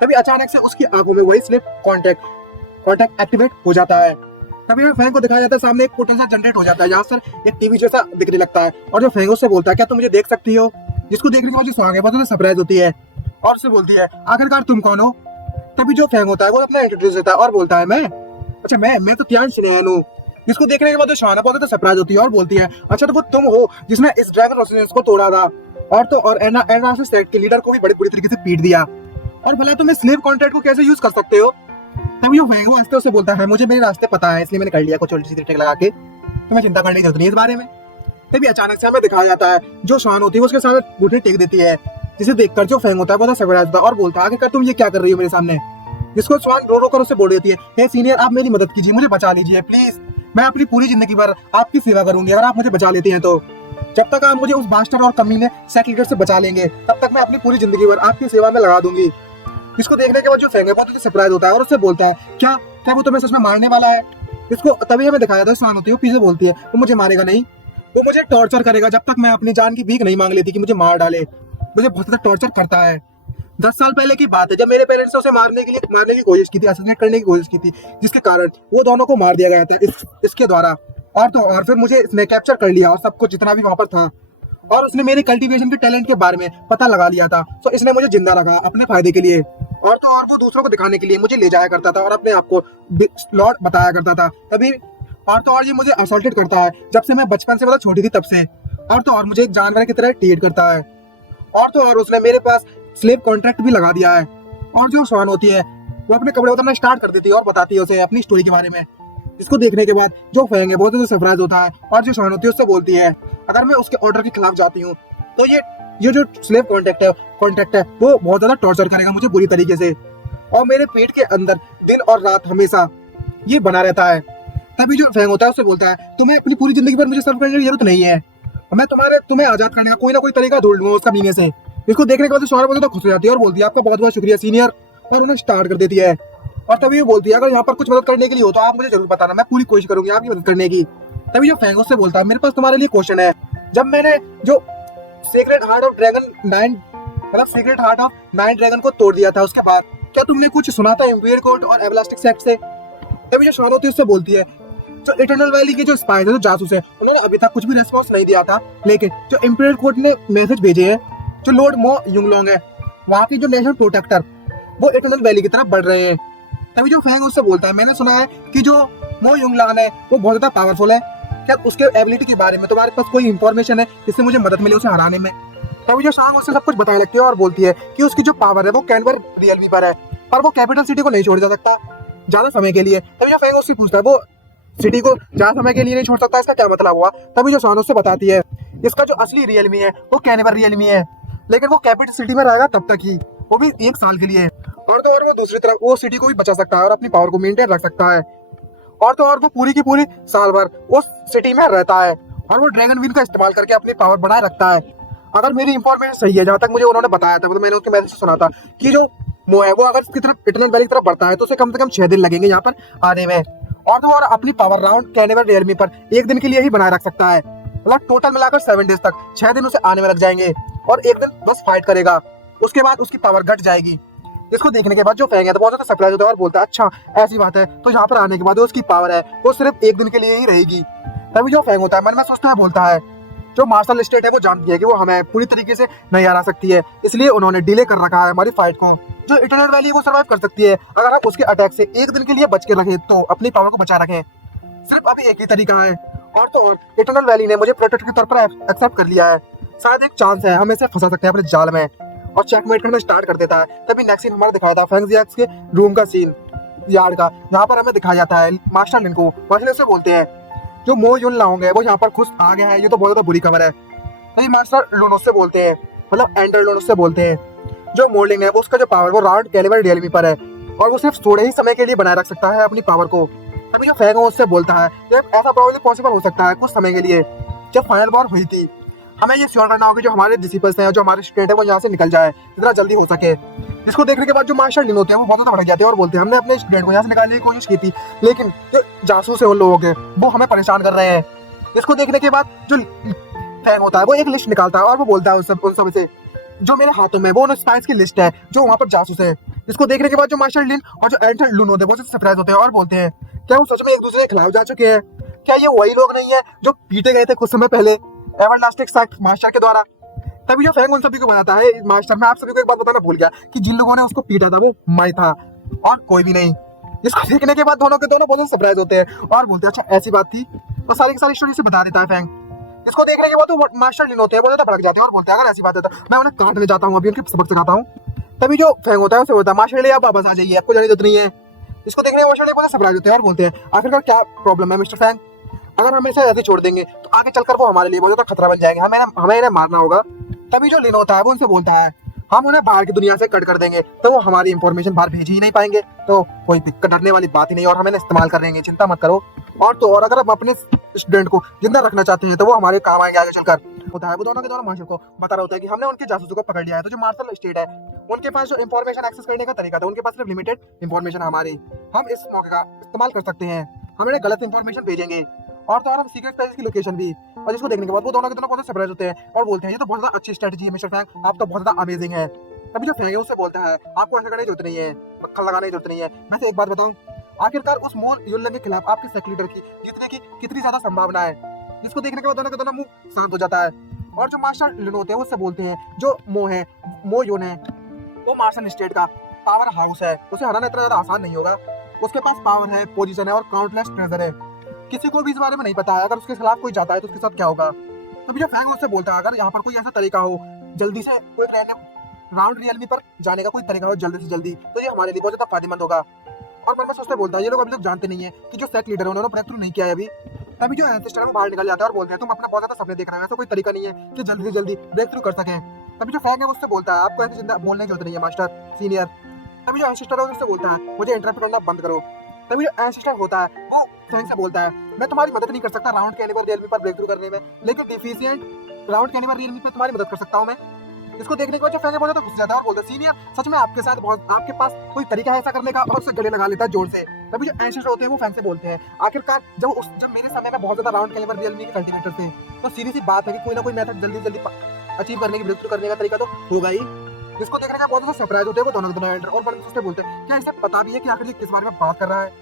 तभी अचानक से उसकी आंखों में वही स्लिप कॉन्टैक्ट एक्टिवेट हो जाता है। तभी हमें फेंग को दिखाया जाता है, सामने एक पोटेंशियल जनरेट हो जाता है जहाँ से एक टीवी जैसा दिखने लगता है और जो फेंग उससे बोलता है क्या तुम मुझे देख सकती हो। जिसको देखने के बाद जो स्वांग है बहुत सरप्राइज होती है और उससे बोलती है आखिरकार तुम कौन हो। तभी जो फेंग होता है वो अपना इंट्रोड्यूस देता है और बोलता है मैं तो त्यान शिनैन हूँ। जिसको देखने के बाद जो शाना बहुत सरप्राइज होती है और बोलती है अच्छा तो वो तुम हो जिसने इस ड्रैगन रेसिडेंस को तोड़ा था और एनासिस सेक्ट के लीडर को भी बड़ी बुरी तरीके से पीट दिया, और भला तुम इस स्लेव कॉन्ट्रैक्ट को कैसे यूज कर सकते हो। तभी वो फेंग हंसते उससे बोलता है मुझे मेरे रास्ते पता है इसलिए मैंने कर लिया कुछ उल्टी सीधी ट्रिक लगा के, तुम्हें चिंता करने की जरूरत नहीं इस बारे में। तभी अचानक से हमें दिखाया जाता है जो शान होती है उसके साथ घुटने टेक देती है, जिसे देखकर जो फेंग होता है बहुत सरप्राइज होता है और बोलता है आखिरकार तुम ये क्या कर रही हो मेरे सामने। जिसको स्वान रो रो कर उससे बोल देती है हे सीनियर आप मेरी मदद कीजिए, मुझे बचा लीजिए प्लीज, मैं अपनी पूरी जिंदगी भर आपकी सेवा करूंगी अगर आप मुझे बचा लेते हैं तो। जब तक आप मुझे उस बास्टर और कमीने सेक्रेटरी से बचा लेंगे तब तक मैं अपनी पूरी जिंदगी भर आपकी सेवा में लगा दूंगी। जिसको देखने के बाद जो फेंग है बहुत सरप्राइज होता है और उससे बोलता है क्या वो तुम्हें सच में मारने वाला है। इसको तभी हमें दिखाया था स्वान होती है वो पीछे बोलती है वो मुझे मारेगा नहीं, वो मुझे टॉर्चर करेगा जब तक मैं अपनी जान की भीख नहीं मांग लेती कि मुझे मार डाले, मुझे बहुत ज्यादा टॉर्चर करता है। 10 साल पहले की बात है जब मेरे पेरेंट्स ने उसे मारने की कोशिश की थी, असैसिनेट करने की कोशिश की थी, जिसके कारण वो दोनों को मार दिया गया था इसके द्वारा। और तो और फिर मुझे इसने कैप्चर कर लिया और सब कुछ जितना भी वहां पर था, और उसने मेरे कल्टीवेशन के टैलेंट के बारे में पता लगा लिया था, तो इसने मुझे जिंदा रखा अपने फायदे के लिए, और तो और वो दूसरों को दिखाने के लिए मुझे ले जाया करता था और अपने आप को लॉर्ड बताया करता था। तभी और तो और ये मुझे असॉल्टेड करता है जब से मैं बचपन से मतलब छोटी थी तब से, और तो और मुझे एक जानवर की तरह ट्रीट करता है, और तो और उसने मेरे पास स्लेव कॉन्ट्रैक्ट भी लगा दिया है। और जो स्वान होती है वो अपने कपड़े उतारना स्टार्ट कर देती है और बताती है उसे अपनी स्टोरी के बारे में। इसको देखने के बाद जो फेंग है बहुत ज्यादा सरप्राइज होता है और जो स्वान होती है उससे बोलती है अगर मैं उसके ऑर्डर के खिलाफ जाती हूँ तो ये जो स्लेव कॉन्ट्रैक्ट है वो बहुत ज्यादा टॉर्चर करेगा मुझे बुरी तरीके से, और मेरे पेट के अंदर दिन और रात हमेशा ये बना रहता है। तभी जो फेंग होता है उससे बोलता है तुम्हें अपनी पूरी जिंदगी पर मुझे सर्व करने की जरूरत नहीं है, मैं तुम्हें आजाद करने का कोई ना कोई तरीका ढूंढ लूंगा उसका मीने से। इसको देखने के बाद स्वान बहुत खुश हो जाती है और बोलती है आपका बहुत बहुत शुक्रिया सीनियर, और उन्हें स्टार्ट कर देती है। और तभी वो बोलती है अगर यहाँ पर कुछ मदद करने के लिए हो तो आप मुझे जरूर बताना, मैं पूरी कोशिश करूंगी आपकी मदद करने की। तभी जो फेंग उससे बोलता है मेरे पास तुम्हारे लिए क्वेश्चन है, जब मैंने जो secret heart of nine dragon को तोड़ दिया था उसके बाद क्या तुमने कुछ सुना था इम्पीरियल कोर्ट और एवरलास्टिंग सेक्ट से। तभी जो शान होती है उससे बोलती है जो इटर्नल वैली के जो स्पाइस है जो जासूस है उन्होंने अभी तक कुछ भी रेस्पॉन्स नहीं दिया था, लेकिन जो इम्पीरियल कोर्ट ने मैसेज भेजे हैं जो लॉर्ड मो युंगलोंग है वहाँ की जो नेशनल प्रोटेक्टर वो इटर्नल वैली की तरफ बढ़ रहे हैं। तभी जो फेंग उससे बोलता है मैंने सुना है कि जो मो युंगलान है वो बहुत ज्यादा पावरफुल है, क्या उसके एबिलिटी के बारे में तुम्हारे पास कोई इंफॉर्मेशन है जिससे मुझे मदद मिले उसे हराने में। तभी जो शांग उससे सब कुछ बताने लगती है और बोलती है कि उसकी जो पावर है वो कैनवर रियलमी पर है पर वो कैपिटल सिटी को नहीं छोड़ जा सकता ज्यादा समय के लिए। तभी जो फेंग उससे पूछता है वो सिटी को ज्यादा समय के लिए नहीं छोड़ सकता, इसका क्या मतलब हुआ। तभी जो शान उससे बताती है इसका जो असली रियलमी है वो कैनवर रियलमी है, लेकिन वो कैपिटल सिटी में रहेगा तब तक ही, वो भी 1 साल के लिए, और तो और वो दूसरी तरफ वो सिटी को भी बचा सकता है और अपनी पावर को मेंटेन रख सकता है, और तो और वो पूरी की पूरी साल भर उस सिटी में रहता है और वो ड्रैगन विन का इस्तेमाल करके अपनी पावर बढ़ाए रखता है। अगर मेरी इंफॉर्मेशन सही है, जहाँ तक मुझे उन्होंने बताया था, मतलब मैंने उसके मैसेज से सुना था कि जो मो है वो अगर इसकी तरफ इटर्नल वैली की तरफ बढ़ता है तो उसे कम से कम 6 दिन लगेंगे यहाँ पर आने में, और तो और अपनी पावर राउंड कैनिवर रियलमी पर 1 दिन के लिए ही बनाए रख सकता है, मतलब टोटल मिलाकर 7 डेज तक 6 दिन उसे आने में लग जाएंगे और 1 दिन बस फाइट करेगा, उसके बाद उसकी पावर घट जाएगी। इसको देखने के बाद जो फेंग है तो बहुत ज्यादा सरप्राइज होता है और बोलता है अच्छा ऐसी बात है, तो यहाँ पर आने के बाद उसकी पावर है वो सिर्फ 1 दिन के लिए ही रहेगी। तभी जो फेंग होता है मन में सोचता है, बोलता है जो मार्शल स्टेट है वो जानती है कि वो हमें पूरी तरीके से नहीं हरा सकती है, इसलिए उन्होंने डिले कर रखा है हमारी फाइट को। जो इटर्नल वैली वो सर्वाइव कर सकती है अगर हम उसके अटैक से 1 दिन के लिए बच के रखें, तो अपनी पावर को बचा रखें। सिर्फ अभी एक ही तरीका है, और तो और इटर्नल वैली ने मुझे प्रोटेक्टर के तौर पर एक्सेप्ट कर लिया है। शायद एक चांस है, हम इसे फंसा सकते हैं अपने जाल में। और चेकमेट करना स्टार्ट कर देता है। तभी नेक्स्ट सीन हमारा दिखाया था फेंग जियाक्स के रूम का सीन, यार्ड का, यहाँ पर हमें दिखाया जाता है मास्टर लिन को। मास्टर लिन से बोलते हैं जो मो युन लाओंग है वो यहाँ पर खुश आ गया है, ये तो बहुत ज्यादा बुरी खबर है। तभी मास्टर लूनो से बोलते हैं, मतलब एंडर लूनो से बोलते हैं जो मोलिंग है वो उसका जो पावर वो राउंड कैलिबर रियलमी पर है और वो सिर्फ थोड़े ही समय के लिए बनाए रख सकता है अपनी पावर को। तभी जो फैंग है उससे बोलता है कि ऐसा प्रोबेबली पॉसिबल हो सकता है कुछ समय के लिए। जब फाइनल वॉर हुई थी हमें ये श्योर करना होगा जो हमारे डिसिपल्स हैं जो हमारे स्टूडेंट है वो यहाँ से निकल जाए जितना जल्दी हो सके। जिसको देखने के बाद जो मास्टर लिन होते हैं वो बहुत ज्यादा भड़क जाते हैं और बोलते हैं हमने अपने स्टूडेंट को यहाँ से निकालने की कोशिश की थी लेकिन जो जासूस है उन लोगों के वो हमें परेशान कर रहे हैं। इसको देखने के बाद जो फैंग होता है वो एक लिस्ट निकालता है और वो बोलता है उन सब से जो मेरे हाथों में वो उन स्पाइस की लिस्ट है जो वहाँ पर जासूस है। इसको देखने के बाद जो मास्टर लिन और जो एंडर लून होते हैं बहुत सरप्राइज होते हैं और बोलते हैं क्या वो सच में एक दूसरे के खिलाफ जा चुके हैं? क्या ये वही लोग नहीं है जो पीटे गए थे कुछ समय पहले एवरलास्टिंग सैक्ट मास्टर के द्वारा? तभी जो फैंग उन सभी को बताता है मास्टर, मैं आप सभी को एक बात बताना भूल गया कि जिन लोगों ने उसको पीटा था वो मैं था और कोई भी नहीं। इसको देखने के बाद दोनों के दोनों बहुत सरप्राइज होते हैं और बोलते हैं अच्छा ऐसी बात थी, तो सारी की सारी स्टोरी से बता देता है फैंग। इसको देखने के बाद तो मास्टर लिन होते हैं बहुत ज्यादा भड़क जाते हैं और बोलते हैं अगर ऐसी बात है तो मैं उन्हें काटने जाता हूँ, अभी उनके सबक सिखाता हूँ। तभी जो फैंग होता है उसे बोलता है मास्टर लिन आप वापस आ जाइए, आपको जाने जरूरत नहीं है। इसको देखने के मास्टर लिन बहुत सरप्राइज होते हैं और बोलते हैं आखिरकार क्या प्रॉब्लम है मिस्टर फैंग, अगर हम इसे ऐसे छोड़ देंगे तो आगे चलकर वो हमारे लिए बहुत ज्यादा खतरा बन जाएंगे, हमें इन्हें मारना होगा। तभी जो लिन होता है वो उनसे बोलता है हम उन्हें बाहर की दुनिया से कट कर देंगे तो वो हमारी इंफॉर्मेशन बाहर भेज ही नहीं पाएंगे, तो कोई दिक्कत डरने वाली बात ही नहीं और हम इन्हें इस्तेमाल कर लेंगे, चिंता मत करो। और तो और अगर हम अपने स्टूडेंट को जिंदा रखना चाहते हैं तो वो हमारे काम आएंगे आगे चलकर। होता है वो दोनों के दोनों मास्टर को बता रहा होता है कि हमने उनके जासूसों को पकड़ लिया है, तो जो मार्शल स्टेट है उनके पास जो इंफॉर्मेशन एक्सेस करने का तरीका था उनके पास सिर्फ लिमिटेड इंफॉर्मेशन हमारी, हम इस मौके का इस्तेमाल कर सकते हैं, हम इन्हें गलत इंफॉर्मेशन भेजेंगे और तो और हम सीक्रेट प्लेस की लोकेशन भी। और जिसको देखने के बाद वो दोनों के दोनों बहुत सरप्राइज होते हैं और बोलते हैं ये तो बहुत ज्यादा अच्छी स्ट्रेटजी है मिस्टर फैंग, आप तो बहुत ज्यादा अमेजिंग है। तभी जो फैंग है उससे बोलता है आपको ऐसा करने की जरूरत नहीं है, पक्का लगाने की जरूरत नहीं है। मैं एक बात बताऊं, आखिरकार उस मोल युल्लन के खिलाफ आपके सेक्ट लीडर की जीतने की कितनी ज्यादा संभावना है? जिसको देखने के बाद दोनों का दोनों मुंह शांत हो जाता है और जो मास्टर लिन होते हैं उससे बोलते हैं जो मो युन है वो मार्शल स्टेट का पावर हाउस है, उसे हराना इतना ज्यादा आसान नहीं होगा। उसके पास पावर है, पोजीशन है और काउंटलेस ट्रेजर है, किसी को भी इस बारे में नहीं पता है अगर उसके खिलाफ कोई जाता है तो उसके साथ क्या होगा। तभी जो फैंग उससे बोलता है अगर यहाँ पर कोई ऐसा तरीका हो जल्दी से कोई रैंडम राउंड रियलमी पर जाने का कोई तरीका हो जल्दी से जल्दी तो ये हमारे लिए बहुत ज्यादा फायदेमंद होगा। और मन में सोचते बोलता है ये लोग अभी तक जानते नहीं है कि जो सेक्ट लीडर है उन्होंने ब्रेक थ्रू नहीं किया है अभी। तभी जो एंसेस्टर है वो बाहर निकल जाता है और बोलते हैं तुम अपना बहुत ज्यादा सपने देख रहे हो, ऐसा कोई तरीका नहीं है कि जल्दी से जल्दी ब्रेक थ्रू कर सके। तभी जो फैंग है उससे बोलता है आपको ऐसे जिंदा बोलने की जरूरत नहीं है मास्टर सीनियर। तभी जो एंसेस्टर है उससे बोलता है मुझे इंटरप्ट करना बंद करो। तभी जो एंसेस्टर होता है वो फैंग से बोलता है मैं तुम्हारी मदद नहीं कर सकता राउंड कैलिबर रियलमी पर ब्रेक थ्रू करने में, लेकिन डिफिशिएंट राउंड कैलिबर रियलमी पे तुम्हारी मदद कर सकता हूँ मैं। इसको देखने के बाद जो फैंग है बहुत ज्यादा गुस्सा जाता है और बोलता है सीनियर सच में आपके साथ बहुत आपके पास कोई तरीका है ऐसा करने का, और उससे गले लगा लेता है जोर से। तभी जो एंसेस्टर होते हैं वो फैंग से बोलते हैं आखिरकार जब मेरे समय में बहुत ज्यादा राउंड कैलिबर रियलमी के कल्टीवेटर थे तो सीधी सी बात है कि कोई ना कोई मेथड जल्दी जल्दी अचीव करने की ब्रेक थ्रू करने का तरीका तो होगा ही। जिसको देखने का बहुत ज्यादा सरप्राइज होते हैं वो दोनों के दोनों एंडर और मन में सोचते बोलते हैं क्या इसे पता भी है कि आखिर किस बारे में बात कर रहा है।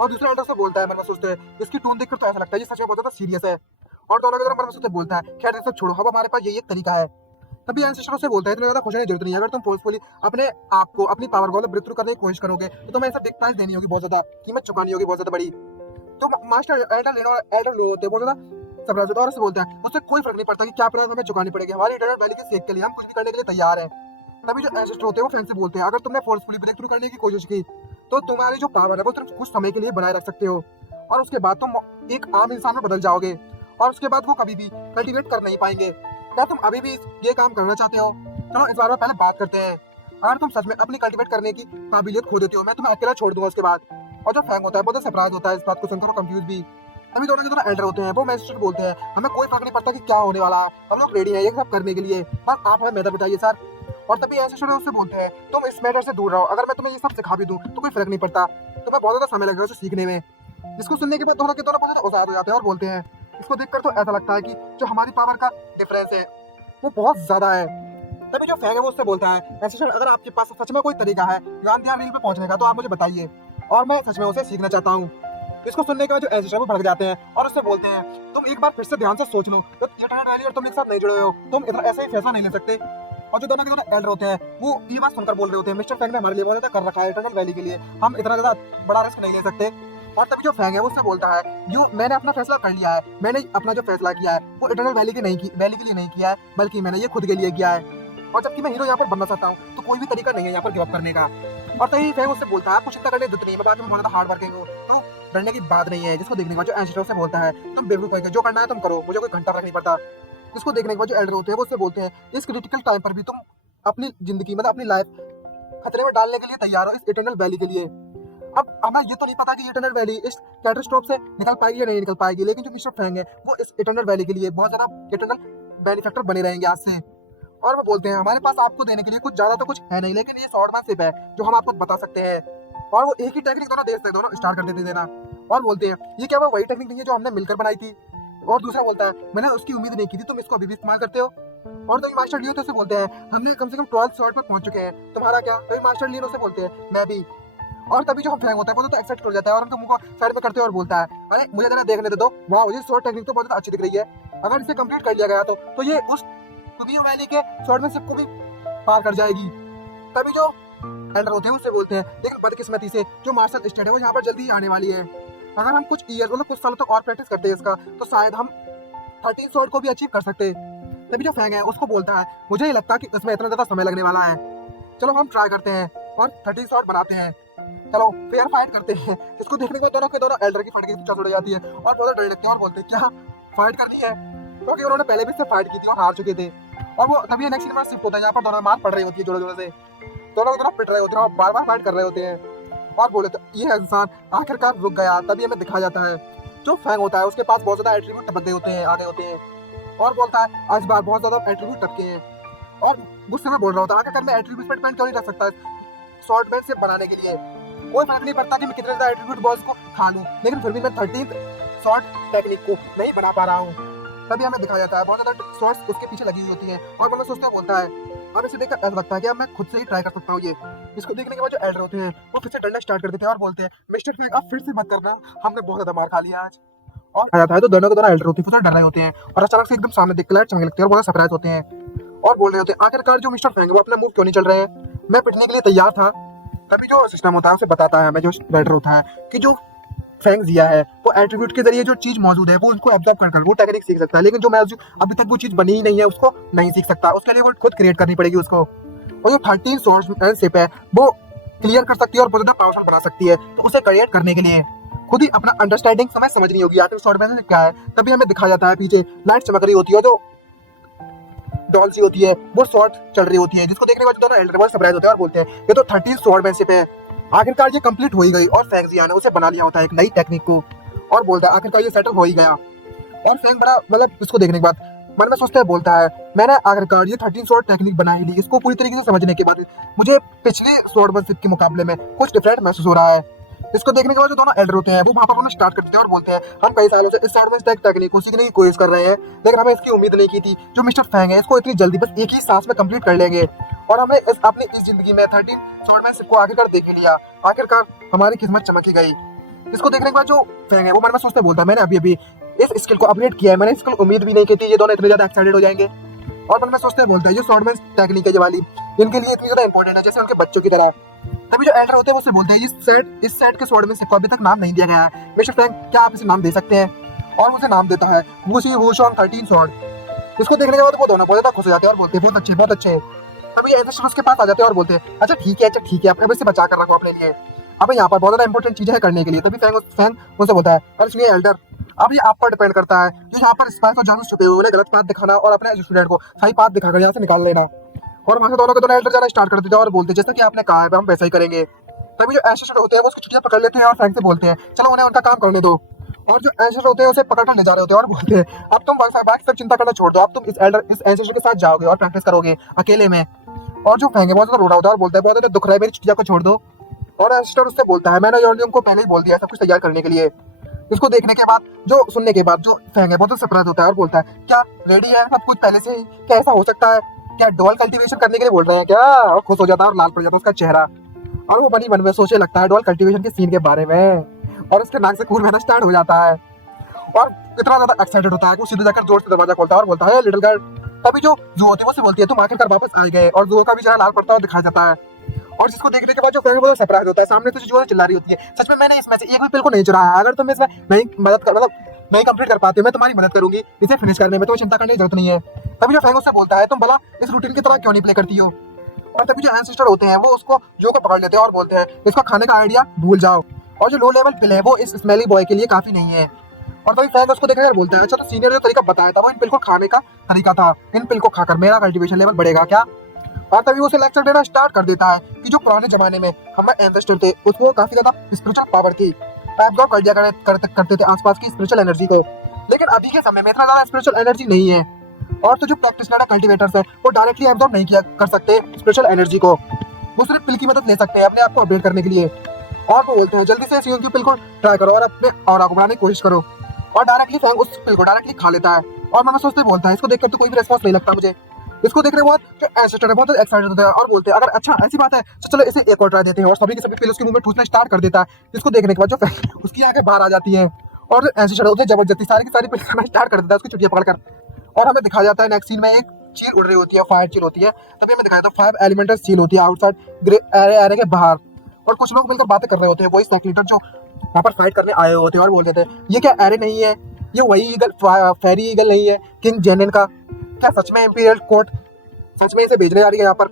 और दूसरा एंडर से बोलता है मन में सोचते हैं इसकी टोन देखकर तो ऐसा लगता है ये सच में बहुत ज्यादा सीरियस है। और दोनों के दोनों मन में सोचते बोलता है खैर ये सब छोड़ो, अब हमारे पास यही एक तरीका है। तभी एंसेस्टर से बोलता है इतना ज्यादा खुश होने की जरूरत नहीं है, अगर तुम फोर्सफुली अपने आप को अपनी पावर को ब्रेक थ्रू करने की कोशिश करोगे तो तुम्हें ऐसा बिग प्राइस देनी होगी, बहुत ज्यादा कीमत चुकानी होगी बहुत ज्यादा बड़ी। तो मास्टर एल्डर लो होते बहुत ज्यादा सरप्राइज होता है और उससे बोलता है उससे कोई फर्क नहीं पड़ता कि क्या प्राइस हमें चुकानी पड़ेगी, हमारी इटर्नल वैली के सेक के लिए हम कुछ भी करने के लिए तैयार हैं। तभी जो एंसेस्टर होते हैं वो फैंग से बोलते हैं अगर तुमने फोर्सफुली ब्रेक थ्रू करने की कोशिश की तो तुम्हारी जो पावर है वो सिर्फ कुछ समय के लिए बनाए रख सकते हो और उसके बाद तुम एक आम इंसान में बदल जाओगे और उसके बाद वो कभी भी कल्टीवेट कर नहीं पाएंगे। क्या तुम अभी भी ये काम करना चाहते हो? चलो इस बारे में पहले बात करते हैं। अगर तुम सच में अपनी कल्टीवेट करने की काबिलियत खो देते हो मैं तुम्हें अकेला छोड़ दूंगा उसके बाद। और जो फैंग होता है बहुत सरप्राइज होता है इस बात को सुनकर, कंफ्यूज भी। अभी दोनों के दोनों एल्डर होते हैं वो मैजिस्ट्रेट बोलते हैं हमें कोई फर्क नहीं पड़ता कि क्या होने वाला है, हम लोग रेडी हैं ये सब करने के लिए, बस आप हमें मैटर बताइए सर। और तभी एंसेस्टर उससे बोलते हैं तुम इस मैटर से दूर रहो, अगर मैं तुम्हें ये सब सिखा भी दूं तो कोई फर्क नहीं पड़ता, तुम्हें बहुत ज्यादा समय लग रहा है उसे सीखने में। इसको सुनने के बाद दोनों के दोनों बहुत ज्यादा उदास हो जाते हैं और बोलते हैं इसको देखकर तो ऐसा लगता है कि जो हमारी पावर का डिफरेंस है वो बहुत ज्यादा है। तभी जो फैंग है वो उससे बोलता है एंसेस्टर अगर आपके पास सच में कोई तरीका है गांधी रील पे पहुंचने का तो आप मुझे बताइए और मैं सच में उसे सीखना चाहता हूँ। इसको सुनने के बाद जो एंसेस्टर वो भड़क जाते हैं और उससे बोलते हैं तुम एक बार फिर से ध्यान से सोच लो, तो इटर्नल वैली और तुम एक साथ नहीं जुड़े हो, तुम इधर ऐसे ही फैसला नहीं ले सकते। और जो दोनों के दोनों एल्डर होते हैं वो ये बात सुनकर बोल रहे होते हैं मिस्टर फैंग ने हमारे लिए बहुत ज्यादा कर रखा है इटर्नल वैली के लिए, हम इतना ज्यादा बड़ा रिस्क नहीं ले सकते। और तभी जो फैंग है वो उससे बोलता है जो मैंने अपना फैसला कर लिया है, मैंने अपना जो फैसला किया है वो इटर्नल वैली के लिए नहीं किया है, बल्कि मैंने ये खुद के लिए किया है। और जबकि मैं हीरो यहाँ पर बनना चाहता हूँ तो कोई भी तरीका नहीं है यहाँ पर गिव अप करने का। और तभी फैंग उससे बोलता है आपको चिंता करने की नहीं, मैं बाकी में बहुत हार्ड वर्किंग हूँ, तो डरने की बात नहीं है। जिसको देखने के बाद जो एंसेस्टर से बोलता है तुम बेवकूफ हो, जो करना है तुम करो, मुझे कोई घंटा फर्क नहीं पड़ता। जिसको देखने के बाद जो एल्डर होते हैं वो उससे बोलते हैं इस क्रिटिकल टाइम पर भी तुम अपनी जिंदगी मतलब अपनी लाइफ खतरे में डालने के लिए तैयार हो इस इटर्नल वैली के लिए। अब हमें ये तो नहीं पता कि इटर्नल वैली इस कैटस्ट्रोफ से निकल पाएगी या नहीं निकल पाएगी, लेकिन जो मिस्टर फैंग है वो इस इटर्नल वैली के लिए बहुत ज्यादा इटर्नल बेनिफैक्टर बने रहेंगे आज से। और वो बोलते हैं हमारे पास आपको देने के लिए कुछ ज्यादा तो कुछ है नहीं, लेकिन ये स्वॉर्डमैनशिप है जो हम आपको बता सकते हैं। और वो एक ही टेक्निक दोनों दे सकते हैं, दोनों स्टार्ट कर देते देना। और बोलते हैं ये क्या वो वही टेक्निक नहीं है जो हमने मिलकर बनाई थी। और दूसरा बोलता है मैंने उसकी उम्मीद नहीं की थी, तुम इसको अभी भी इस्तेमाल करते हो। और तभी मास्टर लियो तो उसे बोलते हैं हमने कम से कम 12 शॉट पर पहुंच चुके हैं, तुम्हारा क्या। तभी मास्टर लियो उसे बोलते हैं मैं भी। और तभी जो हम फैंग होता है वो तो एक्सेप्ट कर जाता है और उनके मुंह को साइड में करते हैं और बोलता है अरे मुझे जरा देखने दे दो, वाह ये शॉट टेक्निक तो बहुत अच्छी दिख रही है, अगर इसे कंप्लीट कर लिया गया तो ये उस कुमियो वैली के स्वॉर्डमैनशिप को भी पार कर जाएगी। तभी जो एल्डर होते हैं उससे बोलते हैं लेकिन बदकिस्मती से जो मार्शल स्टैंड है वो यहाँ पर जल्दी ही आने वाली है, अगर हम कुछ ईयर मतलब कुछ सालों तक और प्रैक्टिस करते हैं इसका तो शायद हम 13 शॉट को भी अचीव कर सकते। तभी जो फैंग है उसको बोलता है मुझे ही लगता है कि इसमें इतना ज्यादा समय लगने वाला है, चलो हम ट्राई करते हैं और 13 शॉट बनाते हैं, चलो फेयर फाइट करते हैं। इसको देखने को दोनों के दोनों एल्डर की फटके चढ़ जाती है और बहुत डर लगते हैं और बोलते हैं क्या फाइट करनी है, क्योंकि उन्होंने पहले भी इससे फाइट की थी और हार चुके थे। और वो तभी नेक्स्ट सीन में शिफ्ट होता है यहाँ पर दोनों मार पड़ रही होती है जोड़े जोड़े से, दोनों की तरफ पिट रहे होते हैं और बार बार फाइट कर रहे होते हैं। और बोले तो ये इंसान आखिरकार रुक गया। तभी हमें दिखाया जाता है जो फैंग होता है उसके पास बहुत ज्यादा एट्रीब्यूट टपके होते हैं आगे होते हैं, और बोलता है आज बार बहुत ज्यादा एट्रीब्यूट टपके हैं। और गुस्से में बोल रहा होता है आखिरकार मैं एट्रीब्यूट पर डिपेंड क्यों नहीं रख सकता शॉर्टमैन से बनाने के लिए, कोई फर्क नहीं पड़ता कि मैं कितने ज्यादा एट्रीब्यूट बॉस को खा लूं, लेकिन फिर भी मैं 13th शॉर्ट टेक्निक को नहीं बना पा रहा हूँ। तभी हमें दिखाया जाता है बहुत ज्यादा शॉर्ट्स उसके पीछे लगी हुई होती है और मतलब सोचता है बोलता है अब इसे देखकर ऐसा लगता है कि अब मैं खुद से ही ट्राई कर सकता हूँ ये। इसको देखने के बाद जो एल्डर होते हैं वो फिर से डरना स्टार्ट कर देते हैं और बोलते हैं मिस्टर फैंग आप फिर से मत करना, हमने बहुत ज्यादा मार खा लिया आज। और आ जाता है तो दोनों के दोनों एल्डर होते हैं फिर डर रहे होते हैं और अचानक से एकदम सामने दिख लाइट चमकने लगती है और बहुत सरप्राइज होते हैं और बोल रहे होते हैं आखिरकार जो मिस्टर फैंग है वो अपना मूव क्यों नहीं चल रहे हैं, मैं पिटने के लिए तैयार था। तभी जो सिस्टम होता है उसे बताता है हमें जो एल्डर होता है कि जो फैंग दिया है वो एट्रीब्यूट के जरिए जो चीज मौजूद है वो उनको एब्जॉर्ब कर वो टेक्निक सीख सकता है, लेकिन जो मौजूद अभी तक वो चीज बनी ही नहीं है उसको नहीं सीख सकता, उसके लिए वो खुद क्रिएट करनी पड़ेगी उसको। और जो 13 स्वॉर्ड्समैनशिप है वो क्लियर कर सकती है और बहुत ज्यादा पावरफुल बना सकती है, तो उसे क्रिएट करने के लिए खुद ही अपना अंडरस्टैंडिंग समझनी होगी आखिर स्वॉर्डमैनशिप क्या है। तभी हमें दिखाया जाता है पीछे लाइट चमक रही होती है, जो डॉल सी होती है वो शॉर्ट चल रही होती है, जिसको देखने के बाद दोनों एल्डर सरप्राइज होते हैं और बोलते हैं ये तो 13 स्वॉर्डमैनशिप है, आखिरकार ये कंप्लीट हो ही गई। और फैंगजिया ने उसे बना लिया होता है एक नई टेक्निक को और बोलता है आखिरकार ये सेटल हो ही गया। और फैंग बड़ा मतलब इसको देखने के बाद मन में सोचता है बोलता है मैंने आखिरकार ये 13 शॉट टेक्निक बनाई ली। इसको पूरी तरीके से समझने के बाद मुझे पिछले स्वॉर्डमैनशिप के मुकाबले में कुछ डिफरेंट महसूस हो रहा है। इसको देखने के बाद जो दोनों एल्डर होते हैं वो वहां पर उन्हें स्टार्ट कर देते हैं और बोलते हैं हम कई सालों से इस स्वॉर्डमैनशिप टेक्निक को सीखने की कोशिश कर रहे हैं, लेकिन हमें इसकी उम्मीद नहीं की थी जो मिस्टर फैंग है इसको इतनी जल्दी बस एक ही सांस में कंप्लीट कर लेंगे, और हमने अपनी इस जिंदगी में 13 स्वॉर्डमैनशिप को आखिरकार देख ही लिया, आखिरकार हमारी किस्मत चमकी गई। इसको देखने के बाद जो फैंग है वो मन में सोचते बोलता है मैंने अभी अभी इस स्किल को अपग्रेड किया है, मैंने इसको उम्मीद भी नहीं की थी ये दोनों इतने ज्यादा एक्साइटेड हो जाएंगे। और मन में सोचते बोलते हैं ये स्वॉर्डमैन टेक्निक है ये वाली इनके लिए इतनी ज्यादा इंपॉर्टेंट है जैसे उनके बच्चों की तरह। तभी जो एल्डर होते हैं वो उससे बोलते हैं इस सेट के स्वॉर्डमैनशिप को अभी तक नाम नहीं दिया गया है, मिस्टर फैंग क्या आप इसे नाम दे सकते हैं। और उसे नाम देता है वुशी वुशोंग 13 स्वॉर्ड। इसको देखने के बाद वो दोनों बहुत ज्यादा खुश हो जाते हैं और बोलते हैं बहुत अच्छे बहुत अच्छे। तभी एल्डर उसके पास आ जाते हैं और बोलते हैं अच्छा ठीक है अब इसे बचा कर रखो अपने लिए, अब यहाँ पर बहुत ज्यादा इंपॉर्टेंट चीजें है करने के लिए। तभी फैंग उनसे बोलता है अरे सुनिए एल्डर अब ये आप पर डिपेंड करता है, जो यहाँ पर स्पाइस और जासूस छुपे हुए उन्हें गलत बात दिखाना और अपने स्टूडेंट को सही बात दिखाकर यहाँ से निकाल लेना। और वहां से दोनों के दोनों एल्डर जाना स्टार्ट कर देते हैं और बोलते हैं जैसा कि आपने कहा है हम वैसा ही करेंगे। तभी जो एशेस होते हैं वो उसकी छुट्टियां पकड़ लेते हैं और फैंग से बोलते हैं चलो उन्हें उनका काम करने दो। और जो एशेस होते हैं उसे पकड़कर ले जा रहे होते हैं और बोलते हैं अब तुम बाकी सब चिंता करना छोड़ दो, अब तुम इस एशेस के साथ जाओगे और प्रैक्टिस करोगे अकेले में। और जो फैंग है बहुत ज्यादा रो रहा होता है और बोलता है बहुत ज्यादा दुख रहा है मेरी छुट्टियां को छोड़ दो। और एशेस उससे बोलता है मैंने योनियम को पहले ही बोल दिया सब कुछ तैयार करने के लिए। इसको देखने के बाद जो सुनने के बाद जो फैंग है बहुत सरप्राइज होता है और बोलता है क्या रेडी है सब कुछ पहले से ही, क्या ऐसा हो सकता है, क्या डॉल कल्टीवेशन करने के लिए बोल रहे हैं क्या। और खुश हो जाता है और लाल पड़ जाता है उसका चेहरा और वो बनी मन में सोचने लगता है डॉल कल्टीवेशन के सीन के बारे में और उसके नाक से खून बहना स्टार्ट हो जाता है और इतना ज्यादा एक्साइटेड होता है कि वो सीधे जाकर जोर से दरवाजा खोलता है और बोलता है लिटिल गर्ल। तभी जो जू होती है वो से बोलती है तुम आखिरकार वापस आ गए और जू का भी चेहरा लाल पड़ता हुआ दिखाई जाता है और जिसको देखने के बाद जो फ्रेंड वो सरप्राइज होता है, सामने से जो चिल्ला रही होती है, सच में मैंने इसमें से एक भी पिल को नहीं चुराया, अगर तुम इसमें नहीं मदद कर मतलब नहीं कंप्लीट कर पाते हो मैं तुम्हारी मदद करूंगी इसे फिनिश करने में, तो चिंता करने की जरूरत नहीं है। तभी जो फ्रेंड उससे बोलता है तुम भला इस रूटीन की तरह क्यों नहीं प्ले करती हो। और तभी जो एंसेस्टर होते हैं वो उसको जो को पकड़ लेते हैं और बोलते हैं इसका खाने का आइडिया भूल जाओ, और जो लो लेवल पिल है वो इस स्मेली बॉय के लिए काफी नहीं है। और तभी फ्रैंक उसको देखकर बोलता है अच्छा तो सीनियर जो तरीका बताया था वो इन पिल को खाने का तरीका था, इन पिल को खाकर मेरा कल्टीवेशन लेवल बढ़ेगा क्या। और तभी वो उसे लेक्चर देना स्टार्ट कर देता है कि जो पुराने जमाने में हमारे एंसेस्टर थे उसको काफी ज्यादा स्पिरिचुअल पावर थी, एब्जॉर्ब कर दिया करते थे आसपास की स्पिरिचुअल एनर्जी को, लेकिन अभी के समय में इतना ज्यादा स्पिरिचुअल एनर्जी नहीं है। और तो जो प्रैक्टिशनर कल्टीवेटर्स है वो डायरेक्टली एब्जॉर्ब नहीं किया कर सकते स्पिरिचुअल एनर्जी को, वो सिर्फ पिल की मदद ले सकते हैं अपने आप को अपडेट करने के लिए। और वो बोलते हैं जल्दी से सीओन की पिल को ट्राई करो और अपने और को बढ़ाने की कोशिश करो। और डायरेक्टली फ्रैंक उस पिल को डायरेक्टली खा लेता है और मन में सोचते बोलता है इसको देखकर तो कोई भी रेस्पॉन्स नहीं लगता मुझे। इसको देख रहे बहुत जो एंसेस्टर है बहुत एक्साइटेड होते हैं और बोलते हैं अगर अच्छा ऐसी बात है तो चलो इसे एक और ट्राई देते हैं, और सभी के सभी पिल उसके मुंह में ठूसना स्टार्ट कर देता है, जिसको देखने के बाद जो उसकी आंखें बाहर आ जाती हैं और एंसेस्टर उसे जबरदस्ती सारी की सारी पिल खाना स्टार्ट कर देता है उसकी चुटिया पकड़कर। और हमें दिखाया जाता है नेक्स्ट सीन में एक चील उड़ रही होती है, फायर चील होती है, तभी हमें दिखाया था 5 एलिमेंटल चील होती है आउटसाइड एरिया के बाहर, और कुछ लोग मिलकर बातें कर रहे होते हैं, वही सेक्रेटर जो वहाँ पर फाइट करने आए होते हैं और बोलते थे ये क्या एरे नहीं है, ये वही ईगल फेरी ईगल नहीं है किंग जेनन का, क्या सच में इंपीरियल कोर्ट सच में इसे भेजने जा रही है यहाँ पर।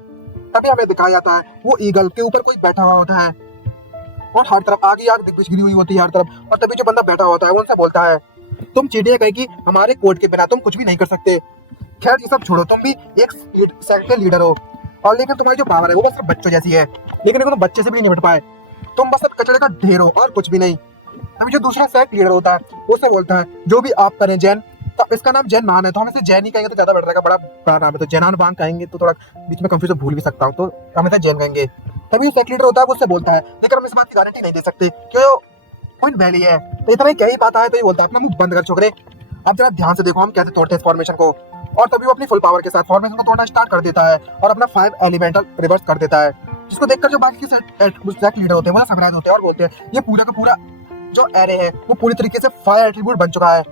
तभी हमें दिखाया जाता है वो ईगल के ऊपर कोई बैठा हुआ होता है और हर तरफ आग ही आग दिग्गज गिरी हुई होती है हर तरफ, और तभी जो बंदा बैठा होता है वो उनसे बोलता है तुम चीटियां कहेगी हमारे कोर्ट के बिना तुम कुछ भी नहीं कर सकते, खैर ये सब छोड़ो तुम भी एक सेक्ट के लीडर हो, और लेकिन तुम्हारी जो पावर है वो बस सिर्फ बच्चों जैसी है, लेकिन तुम बच्चे से भी नहीं निपट पाए, तुम बस सिर्फ कचड़े का ढेर हो और कुछ भी नहीं। अभी जो दूसरा सेक्ट लीडर होता है वो उससे बोलता है जो भी आप करें जैन, तो इसका नाम जैन मान है तो हम इसे जैन ही कहेंगे तो ज्यादा बेटर रहेगा, बड़ा बड़ा नाम है तो जैनान बांग कहेंगे तो थोड़ा बीच में कंफ्यूज भूल भी सकता हूँ, तो हम इसे जैन कहेंगे। तभी सेक्ट लीडर होता है वो उससे बोलता है लेकिन हम इस बात की गारंटी नहीं दे सकते क्यों पॉइंट वैली है, तो इतना ही क्या ही बात है, तो ये बोलता है अपना मुंह बंद कर छोकरे, अब जरा ध्यान से देखो हम कैसे तोड़ते हैं फॉर्मेशन को। और तभी वो अपनी फुल पावर के साथ फॉर्मेशन को तोड़ना स्टार्ट कर देता है और अपना 5 एलिमेंटल रिवर्स कर देता है, जिसको देखकर जो बाकी के सेक्ट लीडर होते हैं वो सरप्राइज होते हैं और बोलते हैं ये पूरा का पूरा जो एरे है वो पूरी तरीके से फायर एट्रीब्यूट बन चुका है।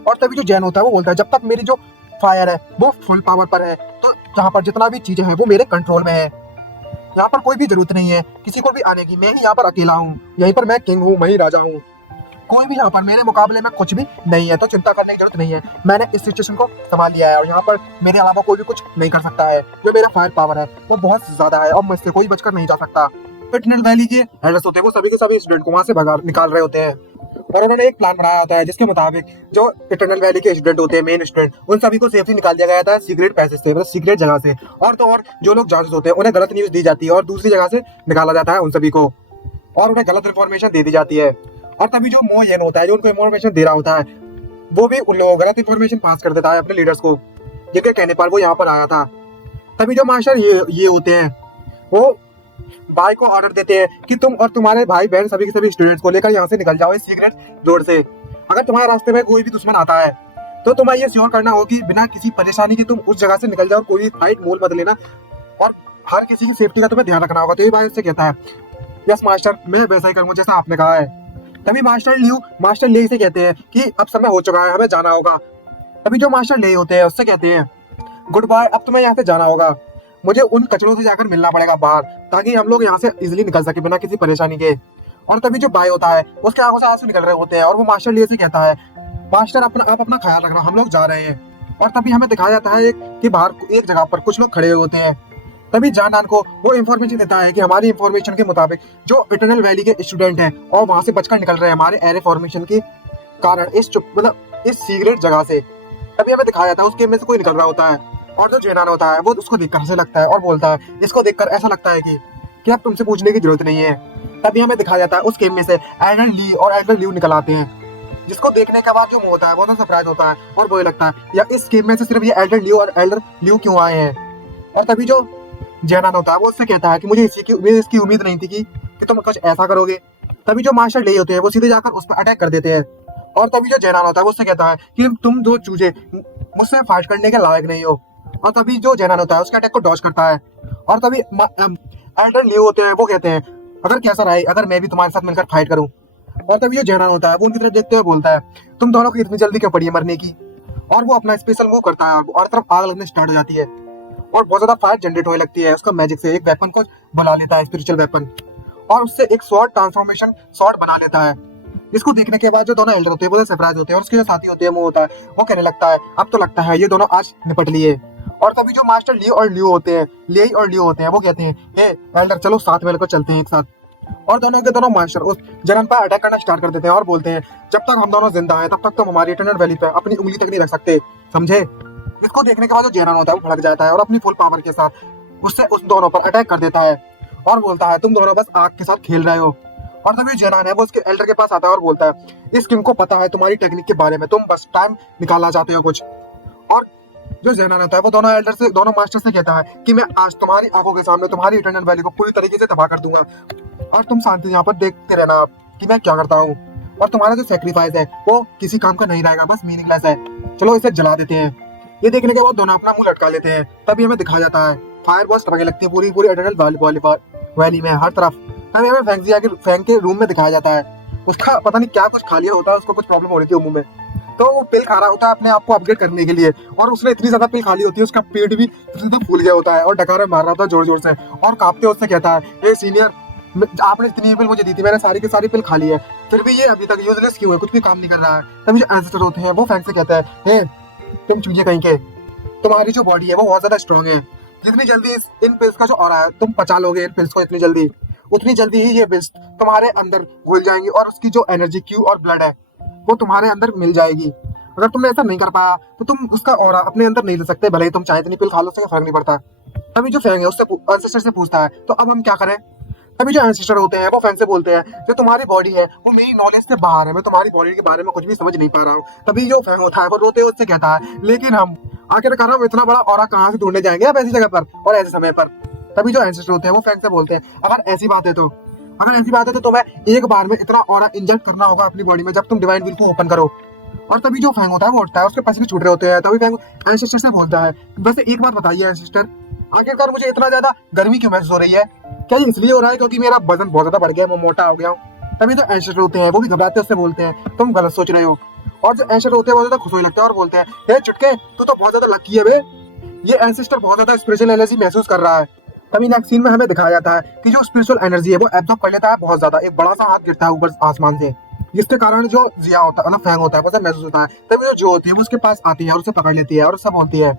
और तभी जो जैन होता है वो बोलता है जब तक मेरी जो फायर है वो फुल पावर पर है तो यहाँ पर जितना भी चीजें हैं वो मेरे कंट्रोल में है, यहाँ पर कोई भी जरूरत नहीं है किसी को भी आने की, मैं ही यहाँ पर अकेला हूँ, यहीं पर मैं किंग हूँ, मैं ही राजा हूँ, कोई भी यहाँ पर मेरे मुकाबले में कुछ भी नहीं है, तो चिंता करने की जरूरत नहीं है, मैंने इस सिचुएशन को संभाल लिया है और यहाँ पर मेरे अलावा कोई भी कुछ नहीं कर सकता है, जो मेरा फायर पावर है वो बहुत ज्यादा है और मुझसे कोई बचकर नहीं जा सकता। इटर्नल वैली के एल्डर्स होते हैं वो सभी के सभी स्टूडेंट को वहाँ से भगा निकाल रहे होते हैं और उन्होंने एक प्लान बनाया होता है जिसके मुताबिक जो इटर्नल वैली के स्टूडेंट होते हैं मेन स्टूडेंट उन सभी को सेफली निकाल दिया गया था सीक्रेट पैसेज से, मतलब सीक्रेट जगह से, और तो और जो लोग जासूस होते हैं उन्हें गलत न्यूज दी जाती है और दूसरी जगह से निकाला जाता है उन सभी को और उन्हें गलत इन्फॉर्मेशन दे दी जाती है। और तभी जो मो येन होता है जो उनको इन्फॉर्मेशन दे रहा होता है वो भी उन लोगों को गलत इन्फॉर्मेशन पास कर देता है अपने लीडर्स को, जिनके कहने पर वो यहाँ पर आया था। तभी जो मास्टर ये होते हैं वो भाई को ऑर्डर देते हैं कि तुम और तुम्हारे भाई बहन सभी के सभी स्टूडेंट्स को लेकर यहाँ से निकल जाओ इस सीक्रेट रोड से, अगर तुम्हारे रास्ते में कोई भी दुश्मन आता है तो तुम्हें ये श्योर करना हो कि बिना किसी परेशानी के तुम उस जगह से निकल जाओ, कोई फाइट मोल मत लेना और हर किसी की सेफ्टी का तुम्हें ध्यान रखना होगा। तो ये भाई उससे कहता है यस मास्टर मैं वैसा ही करूंगा जैसा आपने कहा है। तभी मास्टर ले से कहते हैं कि अब समय हो चुका है हमें जाना होगा। तभी जो मास्टर ले होते हैं उससे कहते हैं गुड बाय अब तुम्हें यहाँ से जाना होगा, मुझे उन कचरों से जाकर मिलना पड़ेगा बाहर ताकि हम लोग यहाँ से इजिली निकल सके बिना किसी परेशानी के। और तभी जो बाय होता है उसके आंखों से आंसू निकल रहे होते हैं और वो मास्टर लिए से कहता है मास्टर आप अपना ख्याल रखना हम लोग जा रहे हैं। और तभी हमें दिखाया जाता है कि बाहर एक जगह पर कुछ लोग खड़े होते हैं। तभी जानान को वो इन्फॉर्मेशन देता है कि हमारी इन्फॉर्मेशन के मुताबिक जो इटर्नल वैली के स्टूडेंट हैं और वहां से बचकर निकल रहे हैं हमारे एरे फॉर्मेशन के कारण इस सीक्रेट जगह से। तभी हमें दिखाया जाता है उस गेम में से कोई निकल रहा होता है और जो जेनान होता है वो उसको देखकर हंसने लगता है और बोलता है इसको देखकर ऐसा लगता है कि अब तुमसे पूछने की जरूरत नहीं है। तभी हमें दिखाया जाता है उस गेम में से एल्डर ली और एल्डर ल्यू निकल आते हैं, जिसको देखने के बाद जो होता है वो तो सरप्राइज होता है और वो लगता है या इस गेम में से सिर्फ ये एल्डर ल्यू क्यों आए हैं। और तभी जो जेनान होता है वो उससे कहता है कि मुझे इसकी उम्मीद नहीं थी कि तुम कुछ ऐसा करोगे। तभी जो मास्टर ले होते हैं वो सीधे जाकर उस पर अटैक कर देते हैं और तभी जो जेनान होता है वो उससे कहता है कि तुम दो चूजे मुझसे फाइट करने के लायक नहीं हो। और तभी जो जेनान होता है उसके अटैक को डॉज करता है और तभी एल्डर ल्यू होते हैं वो कहते हैं अगर कैसा रहे अगर मैं भी तुम्हारे साथ मिलकर फाइट करूं। और तभी जो जेनान होता है वो उनकी तरफ देखते हुए बोलता है तुम दोनों को इतनी जल्दी क्यों पड़ी है मरने की, और वो अपना स्पेशल मूव करता है और तरफ आग लगने स्टार्ट हो जाती है और बहुत ज्यादा फायर जनरेट होने लगती है उसका मैजिक से, एक वेपन को बना लेता है स्पिरिचुअल वेपन, और उससे एक स्वॉर्ड ट्रांसफॉर्मेशन स्वॉर्ड बना लेता है। इसको देखने के बाद जो दोनों एल्डर होते हैं वो सरप्राइज होते हैं, और उसके जो साथी होते हैं वो होता है, वो कहने लगता है अब तो लगता है ये दोनों आज निपट लिए। और तभी जो मास्टर लियो और लियो होते हैं, लेई और लियो होते हैं, वो कहते हैं हे एल्डर चलो साथ में लेकर चलते हैं एक साथ। और दोनों के दोनों मास्टर उस जनन पर अटैक करना स्टार्ट कर देते हैं और बोलते हैं जब तक हम दोनों जिंदा हैं तब तक तुम हमारी इटर्नल वैली पे अपनी उंगली तक नहीं रख सकते, समझे। इसको देखने के बाद जो जेनन होता है वो भड़क जाता है और अपनी फुल पावर के साथ उससे उस दोनों पर अटैक कर देता है और बोलता है तुम दोनों बस आग के साथ खेल रहे हो। और तभी जेनान है वो उसके एल्डर के पास आता है और बोलता है इस किंग को पता है तुम्हारी टेक्निक के बारे में, तुम बस टाइम निकालना चाहते हो कुछ। और जो जेनान होता है वो दोनों एल्डर से, दोनों मास्टर से कहता है कि मैं आज तुम्हारी आंखों के सामने तुम्हारी इटर्नल वैली को पूरी तरीके से तबाह कर दूंगा और तुम शांति यहाँ पर देखते रहना कि मैं क्या करता हूँ। और तुम्हारा जो सेक्रीफाइस है वो किसी काम का नहीं रहेगा, बस मीनिंगलेस है, चलो इसे जला देते हैं। ये देखने के बाद दोनों अपना मुंह लटका लेते हैं। तभी हमें दिखाया जाता है फायर बॉल्स टपकने लगती है पूरी पूरी इटर्नल वैली में हर तरफ। तभी हमें फैंग के रूम में दिखाया जाता है, उसका पता नहीं क्या कुछ खा लिया होता है, उसको कुछ प्रॉब्लम हो रही थी मुंह में, तो वो पिल खा रहा होता है अपने आप को अपग्रेड करने के लिए, और उसने इतनी ज्यादा पिल खा ली होती है उसका पेट भी फूल गया होता है और डकारे मार रहा होता है जोर जोर से, और कांपते उससे कहता है ए सीनियर आपने इतनी पिल मुझे दी थी, मैंने सारी की सारी पिल खा ली है, फिर भी ये अभी तक यूजलेस क्यों है, कुछ भी काम नहीं कर रहा है। तभी जो एंसेस्टर होते हैं वो फैंग से कहता है तुम चूजे कहीं के, तुम्हारी जो बॉडी है वो बहुत ज्यादा स्ट्रॉन्ग है, जितनी जल्दी इन पिल्स का जो ऑरा है तुम पचा लोगे इन पिल्स को इतनी जल्दी, उतनी जल्दी ही ये पिल्स तुम्हारे अंदर घुल जाएंगी और उसकी जो एनर्जी क्यू और ब्लड है वो तुम्हारे अंदर मिल जाएगी। अगर तुमने ऐसा नहीं कर पाया तो तुम उसका ऑरा अपने अंदर नहीं ले सकते, भले ही तुम चाहे इतनी पिल खा लो, उससे फर्क नहीं पड़ता। तभी जो फैंग है उससे एंसेस्टर से पूछता है तो अब हम क्या करें। तभी जो एंसेस्टर होते हैं वो फैंग से बोलते हैं जो तुम्हारी बॉडी है वो मेरी नॉलेज से बाहर है, मैं तुम्हारी बॉडी के बारे में कुछ भी समझ नहीं पा रहा हूँ। तभी जो फैंग होता है वो रोते उससे कहता है लेकिन हम आखिरकार हम इतना बड़ा ऑरा कहाँ से ढूंढने जाएंगे अब ऐसी जगह पर और ऐसे समय पर। तभी जो एंसेस्टर होते हैं वो फैंग से बोलते हैं अगर ऐसी बात है तो तुम्हें एक बार में इतना ऑरा इंजेक्ट करना होगा अपनी बॉडी में जब तुम डिवाइन विल को ओपन करो। और तभी जो फैंग होता है वो उठता है, उसके पैसे भी छूट रहे होते हैं। तभी फैंग एंसेस्टर से बोलता है वैसे एक बात बताइए एंसेस्टर, आखिरकार मुझे इतना ज्यादा गर्मी क्यों महसूस हो रही है, क्या ये इसलिए हो रहा है क्योंकि मेरा वजन बहुत ज्यादा बढ़ गया है, मैं मोटा हो गया हूँ। तभी जो एंसेस्टर होते हैं वो भी घबराते उससे बोलते हैं तुम गलत सोच रहे हो। और जो एंसेस्टर होते हैं बहुत ज्यादा खुश होने लगते हैं और बोलते हैं हे चुटके तू तो बहुत ज्यादा लकी है बे, ये एंसेस्टर बहुत ज्यादा स्पिरिचुअल एनर्जी महसूस कर रहा है। तभी नेक्स्ट सीन में हमें दिखाया जाता है कि जो स्पिरिचुअल एनर्जी है वो एब्जॉर्ब कर लेता है बहुत ज्यादा, एक बड़ा सा हाथ गिरता है ऊपर आसमान से, जिसके कारण जो जिया होता है मतलब फैंग होता है वो महसूस होता है। तभी जो होती है वो उसके पास आती है और उसे पकड़ लेती है और उससे बोलती है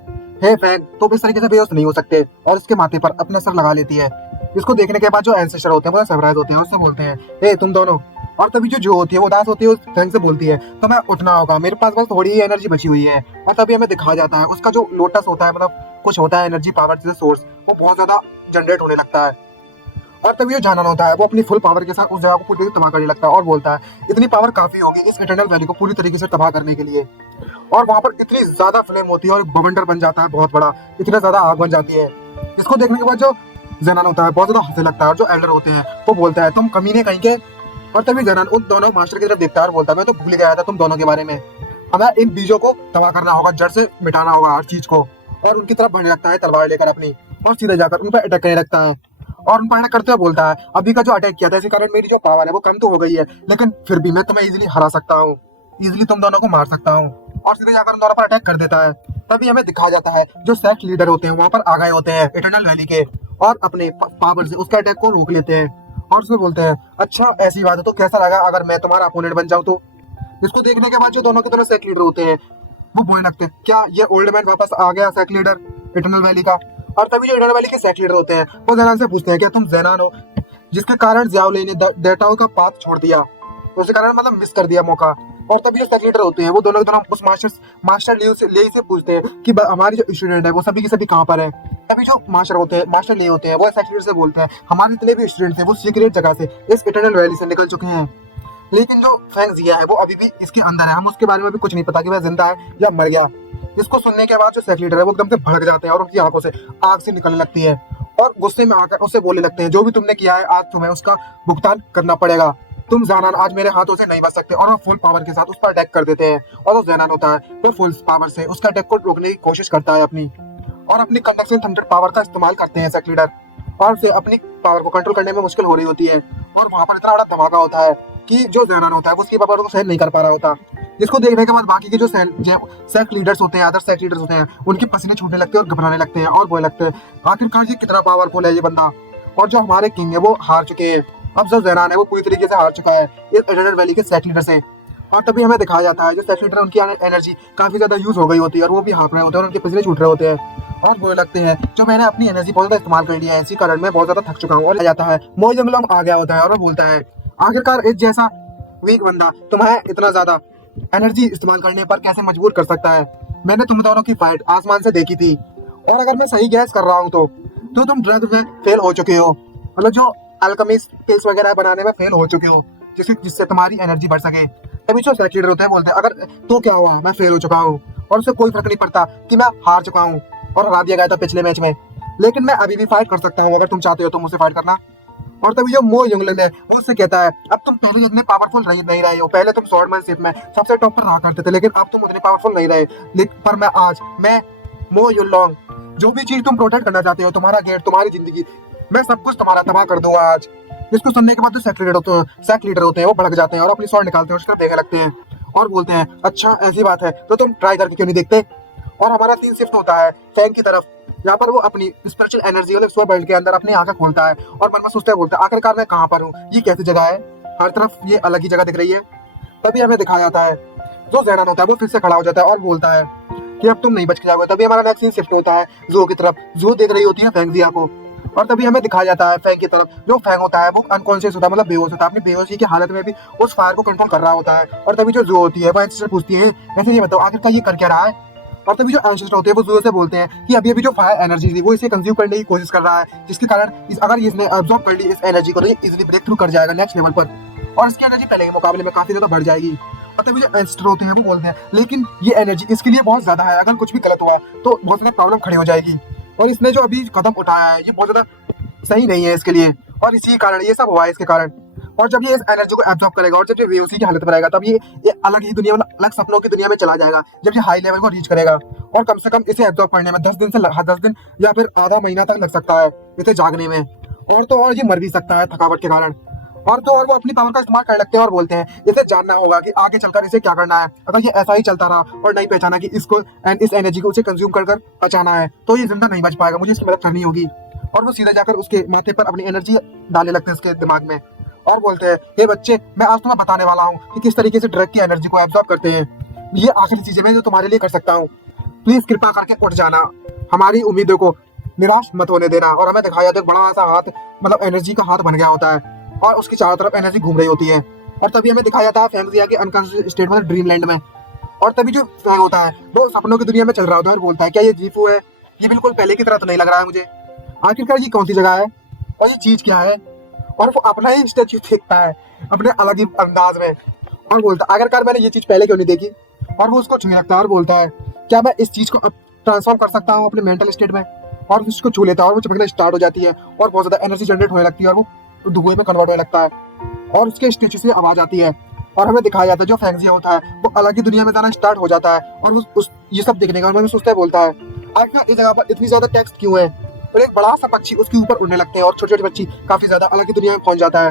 हे फैंग तुम इस तरीके से बेहोश नहीं हो सकते, और इसके माथे पर अपना सर लगा लेती है। इसको देखने के बाद जो एंसेस्टर होते हैं वो सरप्राइज होते हैं, उससे बोलते हैं हे तुम दोनों। और तभी जो होती है वो उदास होती है, फैंग से बोलती है तो मैं उठना होगा, मेरे पास बस थोड़ी ही एनर्जी बची हुई है। और तभी हमें दिखाया जाता है उसका जो लोटस होता है मतलब कुछ होता है एनर्जी पावर जैसे सोर्स, वो बहुत ज्यादा जनरेट होने लगता है। और तभी जो जानन होता है वो अपनी फुल पावर के साथ उस जगह को पूरी तरीके से तबाह करने लगता है और बोलता है इतनी पावर काफी होगी इस इटर्नल वैली को पूरी तरीके से तबाह करने के लिए। और वहां पर इतनी ज्यादा फ्लेम होती है और बवंडर बन जाता है बहुत बड़ा, इतना ज्यादा आग बन जाती है। इसको देखने के बाद जो जनन होता है बहुत ज्यादा हंसने लगता है और जो एल्डर होते हैं वो बोलता है तुम कमीने कहीं के। और तभी जनन उन दोनों मास्टर की तरफ देखता है और बोलता है मैं तो भूल गया था तुम दोनों के बारे में, हमें इन बीजों को तबाह करना होगा, जड़ से मिटाना होगा हर चीज को। और उनकी तरफ बढ़ने लगता है तलवार लेकर अपनी, और सीधे जाकर उन पर अटैक करने लगता है। और उन पर अटैक करते हुए बोलता है अभी का जो अटैक किया था इसी कारण मेरी जो पावर है वो कम तो हो गई है, लेकिन फिर भी मैं तुम्हें इजीली हरा सकता हूँ, इजीली तुम दोनों को मार सकता हूँ। और सीधे जाकर उन दोनों पर अटैक कर देता है। तभी हमें दिखाया जाता है जो सेक्ट लीडर होते हैं वहां पर आ गए होते हैं इटर्नल वैली के, और अपने पावर से उसके अटैक को रोक लेते हैं। और उसमें बोलते हैं अच्छा ऐसी बात है तो कैसा लगा अगर मैं तुम्हारा अपोनेंट बन जाऊं तो। इसको देखने के बाद जो दोनों के दोनों सेक्ट लीडर होते हैं वो बोलने लगते हैं क्या ये ओल्ड मैन वापस आ गया सेक्ट लीडर इटर्नल वैली का। और तभी जो इटर्नल वैली के सेक्ट लीडर होते हैं वो ज़ेनान से पूछते हैं क्या तुम ज़ेनान हो जिसके कारण ज़ियाओली ने डेटाओ का पाथ छोड़ दिया, तो उसके कारण मतलब मिस कर दिया मौका। और तभी जो सेक्ट लीडर होते हैं वो दोनों के दोनों उस मास्टर लियो से पूछते हैं कि हमारी जो स्टूडेंट है वो सभी के सभी कहाँ पर है। तभी जो मास्टर ले होते हैं वो सेक्ट लीडर से बोलते हैं हमारे जितने भी स्टूडेंट थे वो सीक्रेट जगह से इस इटर्नल वैली से निकल चुके हैं, लेकिन जो फैंग जिया है वो अभी भी इसके अंदर है, हम उसके बारे में भी कुछ नहीं पता कि वह जिंदा है या मर गया। इसको सुनने के बाद जो सेक्ट लीडर है वो एकदम से भड़क जाते हैं और उनकी आंखों से आग से निकलने लगती है, और गुस्से में आकर उससे बोलने लगते हैं जो भी तुमने किया है आज तुम्हें उसका भुगतान करना पड़ेगा, तुम ज़ेनान आज मेरे हाथों से नहीं बच सकते। और वो फुल पावर के साथ उस पर अटैक कर देते हैं, और वो ज़ेनान होता है वो फुल पावर से उसका अटैक को रोकने की कोशिश करता है अपनी, और अपनी कंडक्शन थंडर पावर का इस्तेमाल करते हैं सेक्ट लीडर, और उसे अपनी पावर को कंट्रोल करने में मुश्किल हो रही होती है। और वहां पर इतना बड़ा धमाका होता है कि जो ज़ेनान होता है वो उसकी पावर को सहन नहीं कर पा रहा होता। इसको देखने के बाद बाकी के जो सेक्ट लीडर्स होते हैं, अदर सेक्ट लीडर्स होते हैं, उनके पसीने छूटने लगते हैं और घबराने लगते हैं और बोलने लगते हैं आखिरकार ये कितना पावरफुल है ये बंदा। और जो हमारे किंग है वो हार चुके हैं। अब जो ज़ैनान है वो पूरी तरीके से हार चुका है इस एडरन वैली के सेक्ट लीडर से। और तभी हमें दिखाया जाता है जो सेक्ट लीडर उनकी एनर्जी काफी ज्यादा यूज हो गई होती है और वो भी हाँफ रहे होते हैं और उनके पसीने छूट रहे होते हैं और बोलने लगते हैं जो मैंने अपनी एनर्जी बहुत ज्यादा इस्तेमाल कर लिया है, इसी कारण मैं बहुत ज्यादा थक चुका हूँ। और आ जाता है मोई जंगलोंग आ गया होता है और वो बोलता है आखिरकार इस जैसा वीक बंदा तुम्हें इतना ज्यादा एनर्जी इस्तेमाल करने पर कैसे मजबूर कर सकता है। मैंने तुम दोनों की फाइट आसमान से देखी थी और अगर मैं सही गैस कर रहा हूँ तो तुम ड्रग में फेल हो चुके हो, मतलब जो अल्केमी स्किल्स वगैरह बनाने में फेल हो चुके हो जिससे तुम्हारी एनर्जी बढ़ सके। तभी जो सेक्ट लीडर होते हैं बोलते हैं अगर तो क्या हुआ, मैं फेल हो चुका हूँ और उससे कोई फर्क नहीं पड़ता कि मैं हार चुका हूँ और हरा दिया गया था पिछले मैच में, लेकिन मैं अभी भी फाइट कर सकता हूँ अगर तुम चाहते हो तो मुझसे फाइट करना। और तभी जो मो युंगलिन है वो उससे कहता है अब तुम पहले इतने पावरफुल नहीं रहे हो, पहले तुम स्वॉर्डमैनशिप में सबसे टॉप पर रहा करते थे लेकिन अब तुम उतने पावरफुल नहीं रहे। पर मैं मो युनलोंग जो भी चीज तुम प्रोटेक्ट करना चाहते हो, तुम्हारा गेट, तुम्हारी जिंदगी, मैं सब कुछ तुम्हारा तबाह कर दूंगा आज। इसको सुनने के बाद जो सेक्ट लीडर होते हैं वो भड़क जाते हैं और अपनी स्वॉर्ड निकालते हैं, उसकी तरफ देखने लगते हैं और बोलते हैं अच्छा ऐसी बात है तो तुम ट्राई करके क्यों नहीं देखते। और हमारा सीन शिफ्ट होता है फैंग की तरफ, यहाँ पर वो अपनी स्पिरिचुअल एनर्जी वाले स्वर बेल्ट के अंदर अपनी आंखें खोलता है और मन में सोचता है बोलता है आखिरकार मैं कहाँ पर हूँ, ये कैसी जगह है, हर तरफ ये अलग ही जगह दिख रही है। तभी हमें दिखाया जाता है जो ज़ैनान होता है वो फिर से खड़ा हो जाता है और बोलता है कि अब तुम नहीं बच के जाओगे। तभी हमारा नेक्स्ट सीन शिफ्ट होता है जू की तरफ, जू देख रही होती है फैंग जिया को और तभी हमें दिखाया जाता है फैंग की तरफ। जो फैंग होता है वो अनकॉन्शियस होता है, मतलब बेहोश होता है, अपनी बेहोशी की हालत में भी उस फायर को कंट्रोल कर रहा होता है। और तभी जो जू होती है वो एंसेस्टर पूछती है ऐसे ये बताओ आखिरकार ये कर क्या रहा है। और तभी जो एंसेस्टर होते हैं वो जू से बोलते हैं कि अभी अभी जो फायर एनर्जी थी वो इसे कंज्यूम करने की कोशिश कर रहा है, जिसके कारण अगर इसने अब्सॉर्ब कर ली इस एनर्जी को तो ये इजीली ब्रेक थ्रू कर जाएगा नेक्स्ट लेवल पर और इसकी एनर्जी पहले के मुकाबले में काफी ज्यादा बढ़ जाएगी। और तभी जो एंसेस्टर होते हैं वो बोलते हैं लेकिन ये एनर्जी इसके लिए बहुत ज्यादा है, अगर कुछ भी गलत हुआ तो बहुत ज्यादा प्रॉब्लम खड़ी हो जाएगी और इसने जो अभी कदम उठाया है ये बहुत ज्यादा सही नहीं है इसके लिए और इसी कारण ये सब हुआ है इसके कारण। और जब ये इस एनर्जी को एब्जॉर्ब करेगा और जब ये बेहोशी की हालत में रहेगा तब ये अलग ही दुनिया में, अलग सपनों की दुनिया में चला जाएगा जब ये हाई लेवल को रीच करेगा। और कम से कम इसे एब्जॉर्ब करने में 10 दिन या फिर आधा महीना तक लग सकता है इसे जागने में, और तो और ये मर भी सकता है थकावट के कारण। और तो और वो अपनी पावर का इस्तेमाल करने लगते हैं और बोलते हैं इसे जानना होगा कि आगे चलकर इसे क्या करना है। अगर ये ऐसा ही चलता रहा और नहीं पहचाना कि इसको इस एनर्जी को उसे कंज्यूम कर बचाना है तो ये जिंदा नहीं बच पाएगा, मुझे इसकी मदद करनी होगी। और वो सीधा जाकर उसके माथे पर अपनी एनर्जी डालने लगते हैं उसके दिमाग में और बोलते हैं ये बच्चे मैं आज तुम्हें बताने वाला हूँ कि किस तरीके से ड्रग की एनर्जी को एब्जॉर्ब करते हैं। ये आखिरी चीजें मैं जो तुम्हारे लिए कर सकता हूँ, प्लीज कृपा करके उठ जाना, हमारी उम्मीदों को निराश मत होने देना। और हमें दिखाया जाता है बड़ा सा हाथ, मतलब एनर्जी का हाथ बन गया होता है और उसकी चारों तरफ एनर्जी घूम रही होती है। और तभी हमें दिखाया जाता है फैंग जिया के अनकॉन्शियस स्टेट में, ड्रीम लैंड में। और तभी जो फैंग होता है वो सपनों की दुनिया में चल रहा होता है और बोलता है क्या ये जीफू है, ये बिल्कुल पहले की तरह तो नहीं लग रहा है मुझे, आखिरकार ये कौन सी जगह है और ये चीज क्या है। और वो अपना ही स्टेच्यू देखता है अपने अलग ही अंदाज में और बोलता है आखिरकार मैंने ये चीज पहले क्यों नहीं देखी। और वो उसको छूने लगता है और बोलता है क्या मैं इस चीज को अब ट्रांसफॉर्म कर सकता हूँ अपने मेंटल स्टेट में। और उसको छू लेता है और वो चिपकना स्टार्ट हो जाती है और बहुत ज्यादा एनर्जी जनरेट होने लगती है और वो धुएं में कन्वर्ट होने लगता है और उसके स्टेच्यू से आवाज आती है। और हमें दिखाया जाता है जो फैंग जिया होता है वो अलग ही दुनिया में जाना स्टार्ट हो जाता है और ये सब देखने का सोचता है, बोलता है आखिर इस जगह पर इतनी ज्यादा टेक्स्ट क्यों है। और एक बड़ा सा पक्षी उसके ऊपर उड़ने लगते हैं और छोटे छोटे पक्षी काफी ज्यादा अलग ही दुनिया में पहुंच जाता है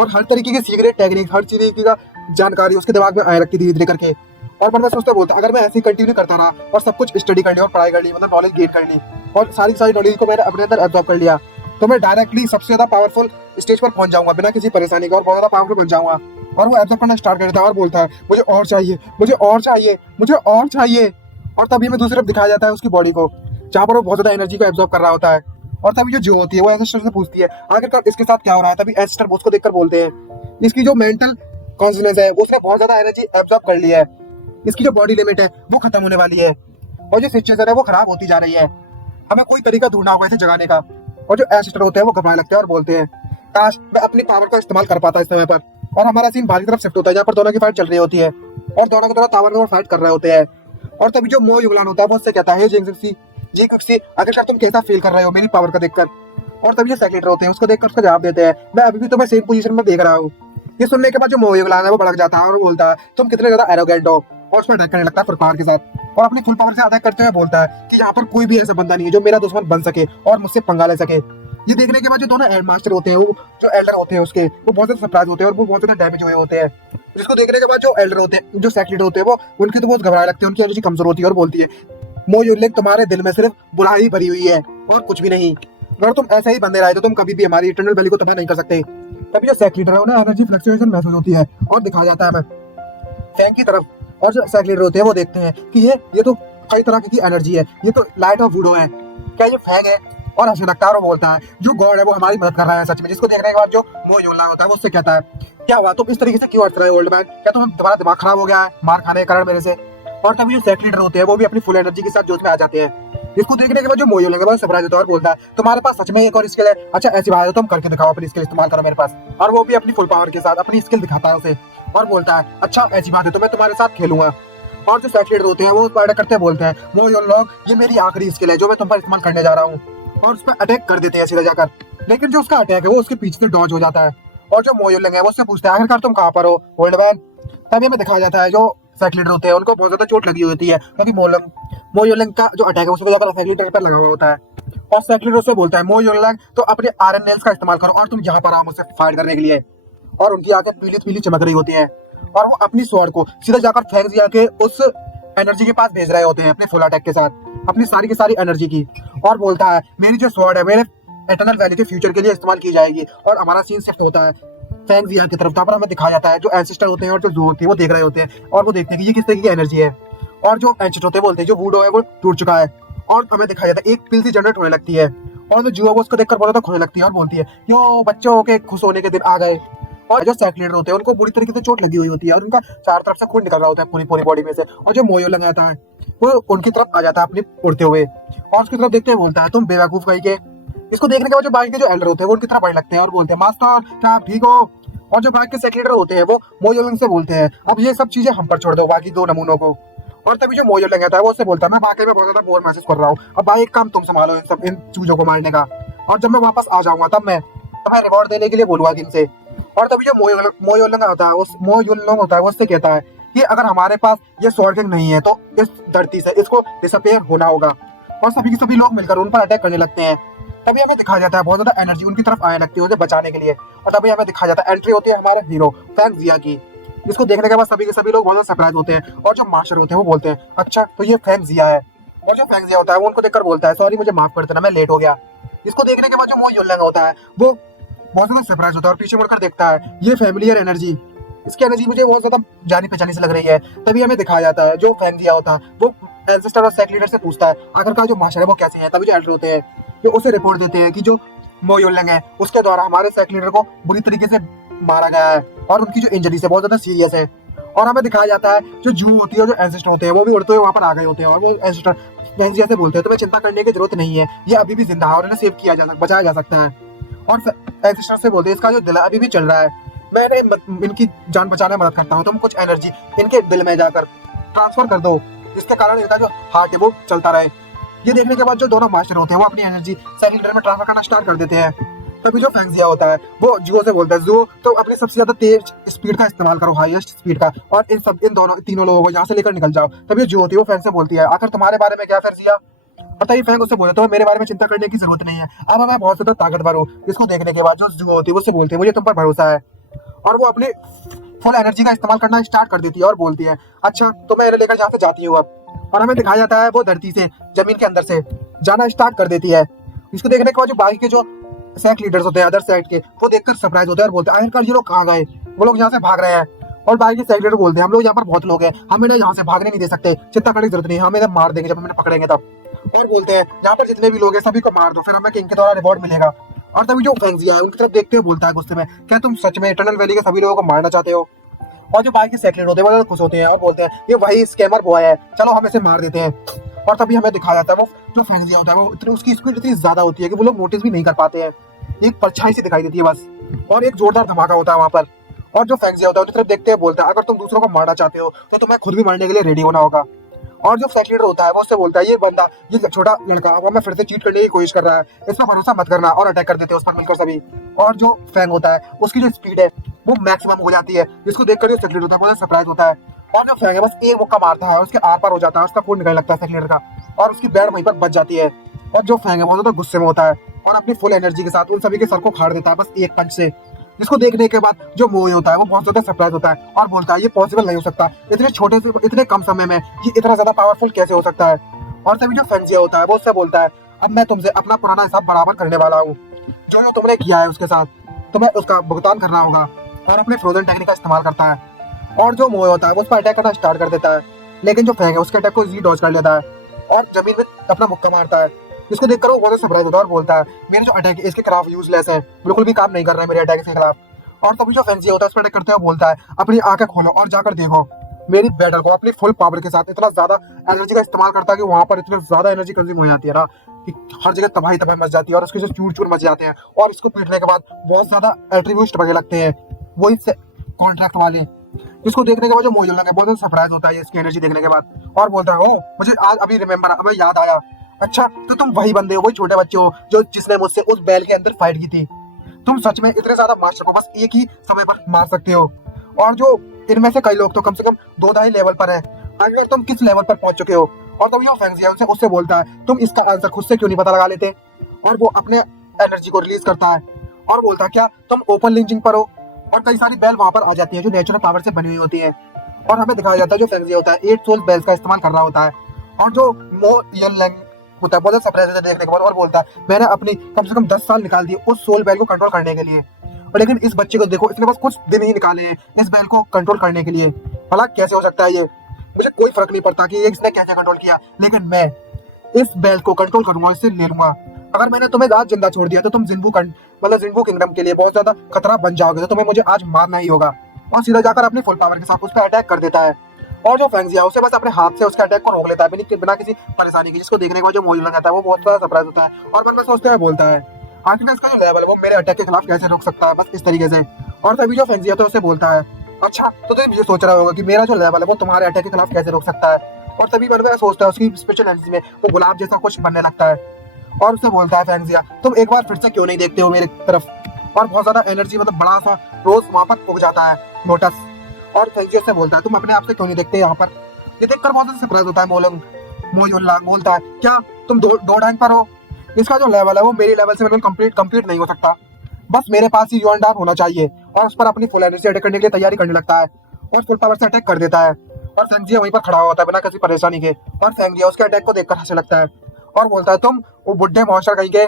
और हर तरीके के सीक्रेट टेक्निक, हर तरीके का जानकारी उसके दिमाग में आए रखती धीरे धीरे करके। और मैं सोचता बोलता अगर मैं ऐसे ही कंटिन्यू करता रहा और सब कुछ स्टडी करनी और पढ़ाई करनी, मतलब नॉलेज गेन करनी और सारी नॉलेज को मैंने अपने अंदर एब्जॉर्ब कर लिया तो मैं डायरेक्टली सबसे ज्यादा पावरफुल स्टेज पर पहुंच जाऊंगा बिना किसी परेशानी के और बहुत ज्यादा पावरफुल बन जाऊंगा। और वो एब्जॉर्ब करना स्टार्ट कर देता है और बोलता है मुझे और चाहिए, मुझे और चाहिए, मुझे और चाहिए। और तभी हमें दूसरी तरफ दिखाया जाता है उसकी बॉडी को जहाँ पर वो बहुत ज्यादा एनर्जी को एब्जॉर्ब कर रहा होता है। और तभी जो होती है वो एंसेस्टर से पूछती है आखिरकार इसके साथ क्या हो रहा है। तभी एंसेस्टर उसको देखकर बोलते हैं इसकी जो मेंटल कॉन्शियसनेस है उसने बहुत ज्यादा एनर्जी एब्जॉर्ब कर ली है, इसकी जो बॉडी लिमिट है वो खत्म होने वाली है और जो सिचुएशन है वो खराब होती जा रही है, हमें कोई तरीका ढूंढना होगा इसे जगाने का। और जो एंसेस्टर होते हैं वो घबराने लगते हैं और बोलते हैं काश मैं अपनी पावर का इस्तेमाल कर पाता इस समय पर। और हमारा सीन बाहर की तरफ शिफ्ट होता है जहाँ पर दोनों की फाइट चल रही होती है और दोनों की तरफ टावर में फाइट कर रहे होते हैं। और तभी जो मो युगलान होता है वो उससे कहता है जी कुक्सी आखिरकार तुम कैसा फील कर रहे हो मेरी पावर का देखकर। और तभी जो सेक्ट लीडर होते हैं उसको देखकर उसका जवाब देते हैं मैं अभी भी तुम्हें सेम पोजीशन में देख रहा हूँ। ये सुनने के बाद जो मो युगलान है वो भड़क जाता है और बोलता है तुम कितने ज्यादा एरोगेंट हो, और उसमें अटैक करने लगता है फुल पावर के साथ और अपनी फुल पावर से अटैक करते हुए बोलता है कि यहाँ पर कोई भी ऐसा बंदा नहीं है जो मेरा दुश्मन बन सके और मुझसे पंगा ले सके। ये देखने के बाद जो दोनों मास्टर होते हैं, वो जो एल्डर होते हैं उसके, वो बहुत ज्यादा सरप्राइज होते हैं और वो बहुत ज्यादा डैमेज हुए होते हैं। जिसको देखने के बाद जो एल्डर होते हैं, जो सेक्रेट होते हैं, वो उनकी तो बहुत घबराने लगते हैं, उनकी एनर्जी कमजोर होती है और बोलती है मो युनलिंग, तुम्हारे दिल में सिर्फ बुराई भरी हुई है और कुछ भी नहीं। अगर तुम ऐसे ही बंदे रहे तो तुम कभी भी हमारी इटर्नल वैल्यू को तबाह नहीं कर सकते। तभी जो सेक्रेटर है उन्हें एनर्जी फ्लक्चुएशन महसूस होती है और दिखाया जाता है हमें फैंग की तरफ। और जो सेक्रेटर होते हैं वो देखते हैं कि ये तो कई तरह की एनर्जी है, ये तो लाइट ऑफ वुडो है, क्या ये फैंग है? और हंसने लगता है और वो बोलता है जो गॉड है वो हमारी मदद कर रहा है सच में। जिसको देखने के बाद जो मो योनलांग होता है वो उससे कहता है क्या हुआ, तुम इस तरीके से क्यों हंस रहे हो ओल्ड मैन, क्या तुम्हारा दिमाग खराब हो गया है मार खाने के कारण मेरे से? और तभी जो सेक्रेटर होते हैं वो भी अपनी फुल एनर्जी के साथ जोश में आ जाते हैं। इसको देखने के बाद जो मो योनलांग है वो सरप्राइज होता है और बोलता है तुम्हारे पास सच में एक और स्किल है, अच्छा ऐसी बात है तुम करके दिखाओ, अपनी स्किल इस्तेमाल करो मेरे पास। और वो भी अपनी फुल पावर के साथ अपनी स्किल दिखाता है उसे और बोलता है अच्छा ऐसी बात है तो मैं तुम्हारे साथ खेलूंगा। और जो सेक्रेटर होते हैं वो वादा करते बोलते हैं मो योनलांग, ये मेरी आखिरी स्किल है जो मैं तुम पर इस्तेमाल करने जा रहा हूँ। और उस पर अटैक कर देते हैं सीधा जाकर, लेकिन जो उसका अटैक है वो उसके पीछे से डॉज हो जाता है। और जो मो योनलांग है वो उससे पूछता है आखिरकार तुम कहाँ पर हो ओल्ड मैन। तभी हमें दिखाया जाता है जो सेक्रेटर होते हैं उनको बहुत ज्यादा चोट लगी होती है, क्योंकि मो योनलांग का जो अटैक है उसको जाकर सेक्रेटर पर लगा हुआ होता है। और सेक्रेटर उससे बोलता है मो योनलांग तो अपने आयरन नेल्स का इस्तेमाल करो और तुम यहाँ पर आओ मुझसे फाइट करने के लिए। और उनकी आंखें पीली पीली चमक रही होती है और वो अपनी स्वॉर्ड को सीधा जाकर फेंक दिया के उस एनर्जी के पास भेज रहे होते हैं अपने फुल अटैक के साथ, अपनी सारी की सारी एनर्जी की। और बोलता है मेरी जो स्वॉर्ड है मेरे एटर्नल वैल्यू के फ्यूचर के लिए इस्तेमाल की जाएगी। और हमारा सीन शिफ्ट होता है फैंग जिया की तरफ, जहाँ पर हमें दिखाया जाता है जो एंसेस्टर होते हैं और जो जू होती है वो देख रहे होते हैं और वो देखते हैं कि ये किस तरीके की एनर्जी है। और जो एंसेस्टर होते हैं बोलते हैं जो वुडो है वो टूट चुका है। और हमें दिखाया जाता है एक पिल सी जनरेट होने लगती है और जो जू है वो उसको देखकर बहुत ज्यादा खोने लगती है और बोलती है यो बच्चों के खुश होने के दिन आ गए। और जो सेक्रेटर होते हैं उनको बुरी तरीके से चोट लगी हुई होती है और उनका चार तरफ से खून निकल रहा होता है पूरी पूरी बॉडी में से। और जो मोयो लगाता है वो उनकी तरफ आ जाता है अपनी उड़ते हुए और उसकी तरफ देखते हुए बोलता है तुम बेवकूफ कहीं के। इसको देखने के बाद जो बाकी के जो एल्डर होते हैं वो उनकी तरफ आने लगते हैं और बोलते हैं मास्टर क्या आप ठीक हो? और जो बाकी के सेक्रेटर होते हैं वो मोयो से बोलते हैं अब ये सब चीजें हम पर छोड़ दो बाकी दो नमूनों को। और तभी जो मोयो लगाता है वो उससे बोलता है मैं वाकई में बहुत ज्यादा बोर महसूस कर रहा हूँ, अब भाई एक काम तुम संभालो इन चूजों को मारने का, और जब मैं वापस आ जाऊंगा तब मैं तुम्हें रिवॉर्ड देने के लिए बोलूंगा इनसे। और तभी जो मो युनलंग होता है वो उससे कहता है कि अगर हमारे पास ये स्वॉर्ड किंग नहीं है तो इस धरती से इसको डिसअपियर होना होगा। और सभी के सभी लोग मिलकर उन पर अटैक करने लगते हैं। तभी हमें दिखाया जाता है बहुत ज्यादा एनर्जी उनकी तरफ आने लगती है उसे बचाने के लिए। और तभी हमें दिखाया जाता है एंट्री होती है हमारे हीरो फैंग जिया की, जिसको देखने के बाद सभी के सभी लोग बहुत ज्यादा सरप्राइज होते हैं। और जो मास्टर होते हैं वो बोलते हैं अच्छा तो ये फैंग जिया है। और जो फैंग जिया होता है वो उनको देखकर बोलता है सॉरी मुझे माफ कर देना मैं लेट हो गया। इसको देखने के बाद जो मो युनलंग होता है वो बहुत ज्यादा सरप्राइज होता है और पीछे मुड़कर देखता है ये फैमिलियर एनर्जी, इसकी एनर्जी मुझे बहुत ज्यादा जानी पहचानी से लग रही है। तभी हमें दिखाया जाता है जो फैंग जिया होता है वो एंसेस्टर और सेक्रेटर से पूछता है आखिरकार जो मास्टर है वो कैसे हैं। तभी जो एल्डर होते हैं वो उसे रिपोर्ट देते हैं कि जो मो युनलंग है उसके द्वारा हमारे सेक्रेटर को बुरी तरीके से मारा गया है और उनकी जो इंजरी है बहुत ज्यादा सीरियस है। और हमें दिखाया जाता है जो जू होती है और जो एंसेस्टर होते हैं वो भी उड़ते हुए वहां पर आ गए होते हैं और वो एंसेस्टर फैंग जिया से बोलते हैं तुम्हें चिंता करने की जरूरत नहीं है, ये अभी भी जिंदा है और इन्हें सेव किया जा बचाया जा सकता है। और एंसेस्टर से बोलते हैं इसका जो दिल है अभी भी चल रहा है, मैं इनकी जान बचाने में मदद करता हूँ, तुम कुछ एनर्जी इनके दिल में जाकर ट्रांसफर कर दो जिसके कारण इनका जो हार्ट है वो चलता रहे। ये देखने के बाद जो दोनों मास्टर होते हैं वो अपनी एनर्जी सिलेंडर में ट्रांसफर करना स्टार्ट कर देते हैं। तभी जो फैंग जिया होता है वो जुओ से बोलता है जुओ तो अपनी सबसे ज्यादा तेज स्पीड का इस्तेमाल करो, हाईएस्ट स्पीड का, और इन दोनों तीनों लोगों को यहाँ से लेकर निकल जाओ। तभी जो होती है वो फैंग से बोलती है आखिर तुम्हारे बारे में क्या फैंग जिया? और तभी फैंग उससे बोलता है मेरे बारे में चिंता करने की जरूरत नहीं है, अब मैं बहुत ज्यादा ताकतवर हूँ। इसको देखने के बाद जो जुओ होती है उससे बोलती है मुझे तुम पर भरोसा है। और वो अपनी फुल एनर्जी का इस्तेमाल करना स्टार्ट कर देती है और बोलती है अच्छा तो मैं इन्हें लेकर यहाँ से जाती हूँ अब। और हमें दिखाया जाता है वो धरती से जमीन के अंदर से जाना स्टार्ट कर देती है। इसको देखने के बाद जो बाकी के जो सेक्ट लीडर्स होते हैं अदर साइड के वो देखकर सरप्राइज होते हैं और बोलते हैं आखिरकार ये लोग कहाँ गए, वो लोग यहाँ से भाग रहे हैं। और बाकी के सेक्ट लीडर बोलते हैं हम लोग यहाँ पर बहुत लोग हैं, हम इन्हें यहाँ से भागने नहीं दे सकते, चिंता करने की जरूरत नहीं, हम इन्हें मार देंगे जब हम इन्हें पकड़ेंगे तब। और बोलते हैं यहाँ पर जितने भी लोग हैं सभी को मार दो फिर हमें किंग के द्वारा रिवॉर्ड मिलेगा। और तभी जो फैंग जिया है उनकी तरफ देखते हुए बोलता है गुस्से में क्या तुम सच में इटर्नल वैली के सभी लोगों को मारना चाहते हो? और जो बाकी के सेक्रेटरी होते हैं वो खुश होते हैं और बोलते हैं ये वही स्कैमर बॉय है, चलो हम इसे मार देते हैं। और तभी हमें दिखाया जाता है वो जो फैंग जिया होता है वो उसकी स्पीड इतनी ज्यादा होती है कि वो लोग नोटिस भी नहीं कर पाते हैं, एक परछाई सी दिखाई देती है बस, और एक जोरदार धमाका होता है वहां पर। और जो फैंग जिया होता है उसकी तरफ देखते हुए बोलता है अगर तुम दूसरों को मारना चाहते हो तो तुम्हें खुद भी मरने के लिए रेडी होना होगा। और जो सेक्रेटरी होता है वो उससे बोलता है ये बंदा ये छोटा लड़का अब हमें फिर से चीट करने की कोशिश कर रहा है, इस पर भरोसा मत करना, और अटैक कर देते हैं उस पर मिलकर सभी। और जो फैंग होता है उसकी जो स्पीड है वो मैक्सिमम हो जाती है, जिसको देखकर जो सेक्रेटरी होता है बहुत सरप्राइज होता है। और जो फैंग है बस एक मुक्का मारता है और उसके आर पार हो जाता है, उसका खून निकलने लगता है सेक्रेटरी का और उसकी बैड वहीं पर बच जाती है। और जो फैंग है बहुत ज्यादा गुस्से में होता है और अपनी फुल एनर्जी के साथ उन सभी के सर को फाड़ देता है बस एक पंच से। जिसको देखने के बाद जो मोए होता है वो बहुत ज्यादा सरप्राइज होता है और बोलता है ये पॉसिबल नहीं हो सकता, इतने छोटे से इतने कम समय में ये इतना ज्यादा पावरफुल कैसे हो सकता है। और तभी जो फेंजिया होता है वो उससे बोलता है अब मैं तुमसे अपना पुराना हिसाब बराबर करने वाला हूँ, जो जो तुमने किया है उसके साथ तुम्हें उसका भुगतान करना होगा। और अपने फ्रोजन टेक्निक का इस्तेमाल करता है और जो मोए होता है वो उस पर अटैक करना स्टार्ट कर देता है, लेकिन जो फैंग है उसके अटैक को इजीली डॉज कर लेता है और जमीन में अपना मुक्का मारता है। जिसको देखकर वो बहुत सरप्राइज होता है और बोलता है मेरे जो अटैक है इसके खिलाफ यूजलेस है, बिल्कुल भी काम नहीं कर रहा है मेरे अटैक के खिलाफ। और तभी जो फैंसी होता है उस पर अटैक करते हुए बोलता है अपनी आंखें खोलो और जाकर देखो मेरी बैटल को। अपनी फुल पावर के साथ इतना ज्यादा एनर्जी का इस्तेमाल करता है कि वहां पर इतनी ज्यादा एनर्जी कंज्यूम हो जाती है ना कि हर जगह तबाही तबाही मच जाती है और उसके जो चूर चूर मच जाते हैं और इसको पीटने के बाद बहुत ज्यादा एट्रीब्यूट्स बने लगते हैं वही से कॉन्ट्रैक्ट वाले। इसको देखने के बाद जो मोजल लगा बहुत ज्यादा सरप्राइज होता है इसकी एनर्जी देखने के बाद और बोलता है ओ मुझे आज अभी रिमेम्बर अभी याद आया, अच्छा तो तुम वही बंदे हो, वही छोटे बच्चे हो जो जिसने मुझसे उस बैल के अंदर फाइट की थी। तुम सच में इतने ज्यादा मास्टर को बस एक ही समय पर मार सकते हो और जो इनमें से कई लोग तो कम से कम 2-2.5 लेवल पर है, अगर तुम किस लेवल पर पहुंच चुके हो। और तब यो फैंसी उनसे उससे बोलता है तुम इसका आंसर खुद से क्यों नहीं पता लगा लेते। और वो अपने एनर्जी को रिलीज करता है और बोलता है क्या तुम ओपन लिंचिंग पर हो। और कई सारी बैल वहां पर आ जाती है जो नेचुरल पावर से बनी हुई होती है और हमें दिखाया जाता है जो फैंसी होता है 8 सोल बैल्स का इस्तेमाल कर रहा होता है। और जो मो यन लैंग होता है बहुत सरप्राइज होता है देखने के बाद और बोलता है मैंने अपनी कम से कम 10 साल निकाल दिए उस सोल बैल को कंट्रोल करने के लिए, और लेकिन इस बच्चे को देखो इसने बस कुछ दिन ही निकाले हैं इस बैल को कंट्रोल करने के लिए। भला कैसे हो सकता है ये, मुझे कोई फर्क नहीं पड़ता कि ये इसने कैसे कंट्रोल किया, लेकिन मैं इस बैल को कंट्रोल करूंगा, इससे ले लूंगा। अगर मैंने तुम्हें आज जिंदा छोड़ दिया तो तुम जिन्बू किंगडम के लिए बहुत ज्यादा खतरा बन जाओगे, तो तुम्हें मुझे आज मारना ही होगा। और सीधा जाकर अपनी फुल पावर के साथ उस पर अटैक कर देता है और जो फैंगजिया उसे बस अपने हाथ से उसके अटैक को रोक लेता है बिना किसी परेशानी के। जिसको देखने के बाद जो मोजू लग जाता है वो बहुत ज्यादा सरप्राइज होता है और मन में सोचते हुए बोलता है आखिर इसका जो लेवल है वो मेरे अटैक के खिलाफ कैसे रोक सकता है, बस इस तरीके से। और तभी जो फैंगजिया होता है उसे बोलता है अच्छा तो तुम ये सोच रहा होगा कि मेरा जो लेवल है वो तुम्हारे अटैक के खिलाफ कैसे रोक सकता है। और तभी मन में सोचता है उसकी स्पेशल एनर्जी में वो गुलाब जैसा कुछ बनने लगता है और उससे बोलता है फैंगजिया तुम एक बार फिर से क्यों नहीं देखते हो मेरी तरफ। और बहुत ज्यादा एनर्जी मतलब बड़ा सा रोज वहां पर उग जाता है लोटस। और फैंगजिया से बोलता है तुम अपने आप से क्यों नहीं देखते यहाँ पर। ये देखकर बहुत ज्यादा सरप्राइज होता है मोयुल्लांग बोलता है क्या तुम दो रैंक पर हो, इसका जो लेवल है वो मेरे लेवल से बिल्कुल कंप्लीट नहीं हो सकता, बस मेरे पास ही यूएन डार होना चाहिए। और उस पर अपनी फुल एनर्जी अटैक करने के लिए तैयारी करने लगता है और फुल पावर से अटैक कर देता है। और फैंगजिया वहीं पर खड़ा होता है बिना किसी परेशानी के और फैंगजिया उसके अटैक को देखकर हंसने लगता है और बोलता है तुम वो बुढ़े मॉन्स्टर कहीं के,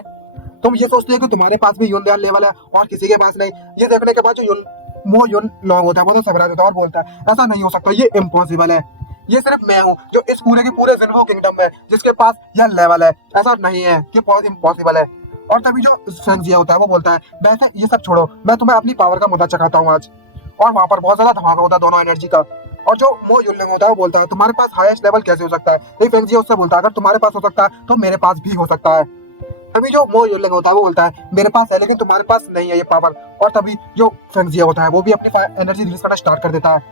तुम ये सोचते हो कि तुम्हारे पास भी यूनदान लेवल है और किसी के पास नहीं। ये देखने के बाद जो मो युन लॉन्ग होता है वो तो सबराज होता है और बोलता है ऐसा नहीं हो सकता, ये इम्पॉसिबल है, ये सिर्फ मैं हूँ जो इस पूरे के पूरे जिन्बू किंगडम में जिसके पास यह लेवल है, ऐसा नहीं है, ये बहुत इम्पॉसिबल है। और तभी जो फैंगजिया होता है वो बोलता है वैसे ये सब छोड़ो, मैं तुम्हें अपनी पावर का मुद्दा चखाता हूँ आज। और वहां पर बहुत ज्यादा धमाका होता है दोनों एनर्जी का। और जो मो युनलिंग होता है वो बोलता है तुम्हारे पास हाईएस्ट लेवल कैसे हो सकता है। नहीं फैंगजिया उससे बोलता है अगर तुम्हारे पास हो सकता है तो मेरे पास भी हो सकता है। तभी जो मो युनलिंग होता है वो बोलता है मेरे पास है लेकिन तुम्हारे पास नहीं है ये पावर। और तभी जो फैंगजिया होता है वो भी अपनी एनर्जी रिलीज करना स्टार्ट कर देता है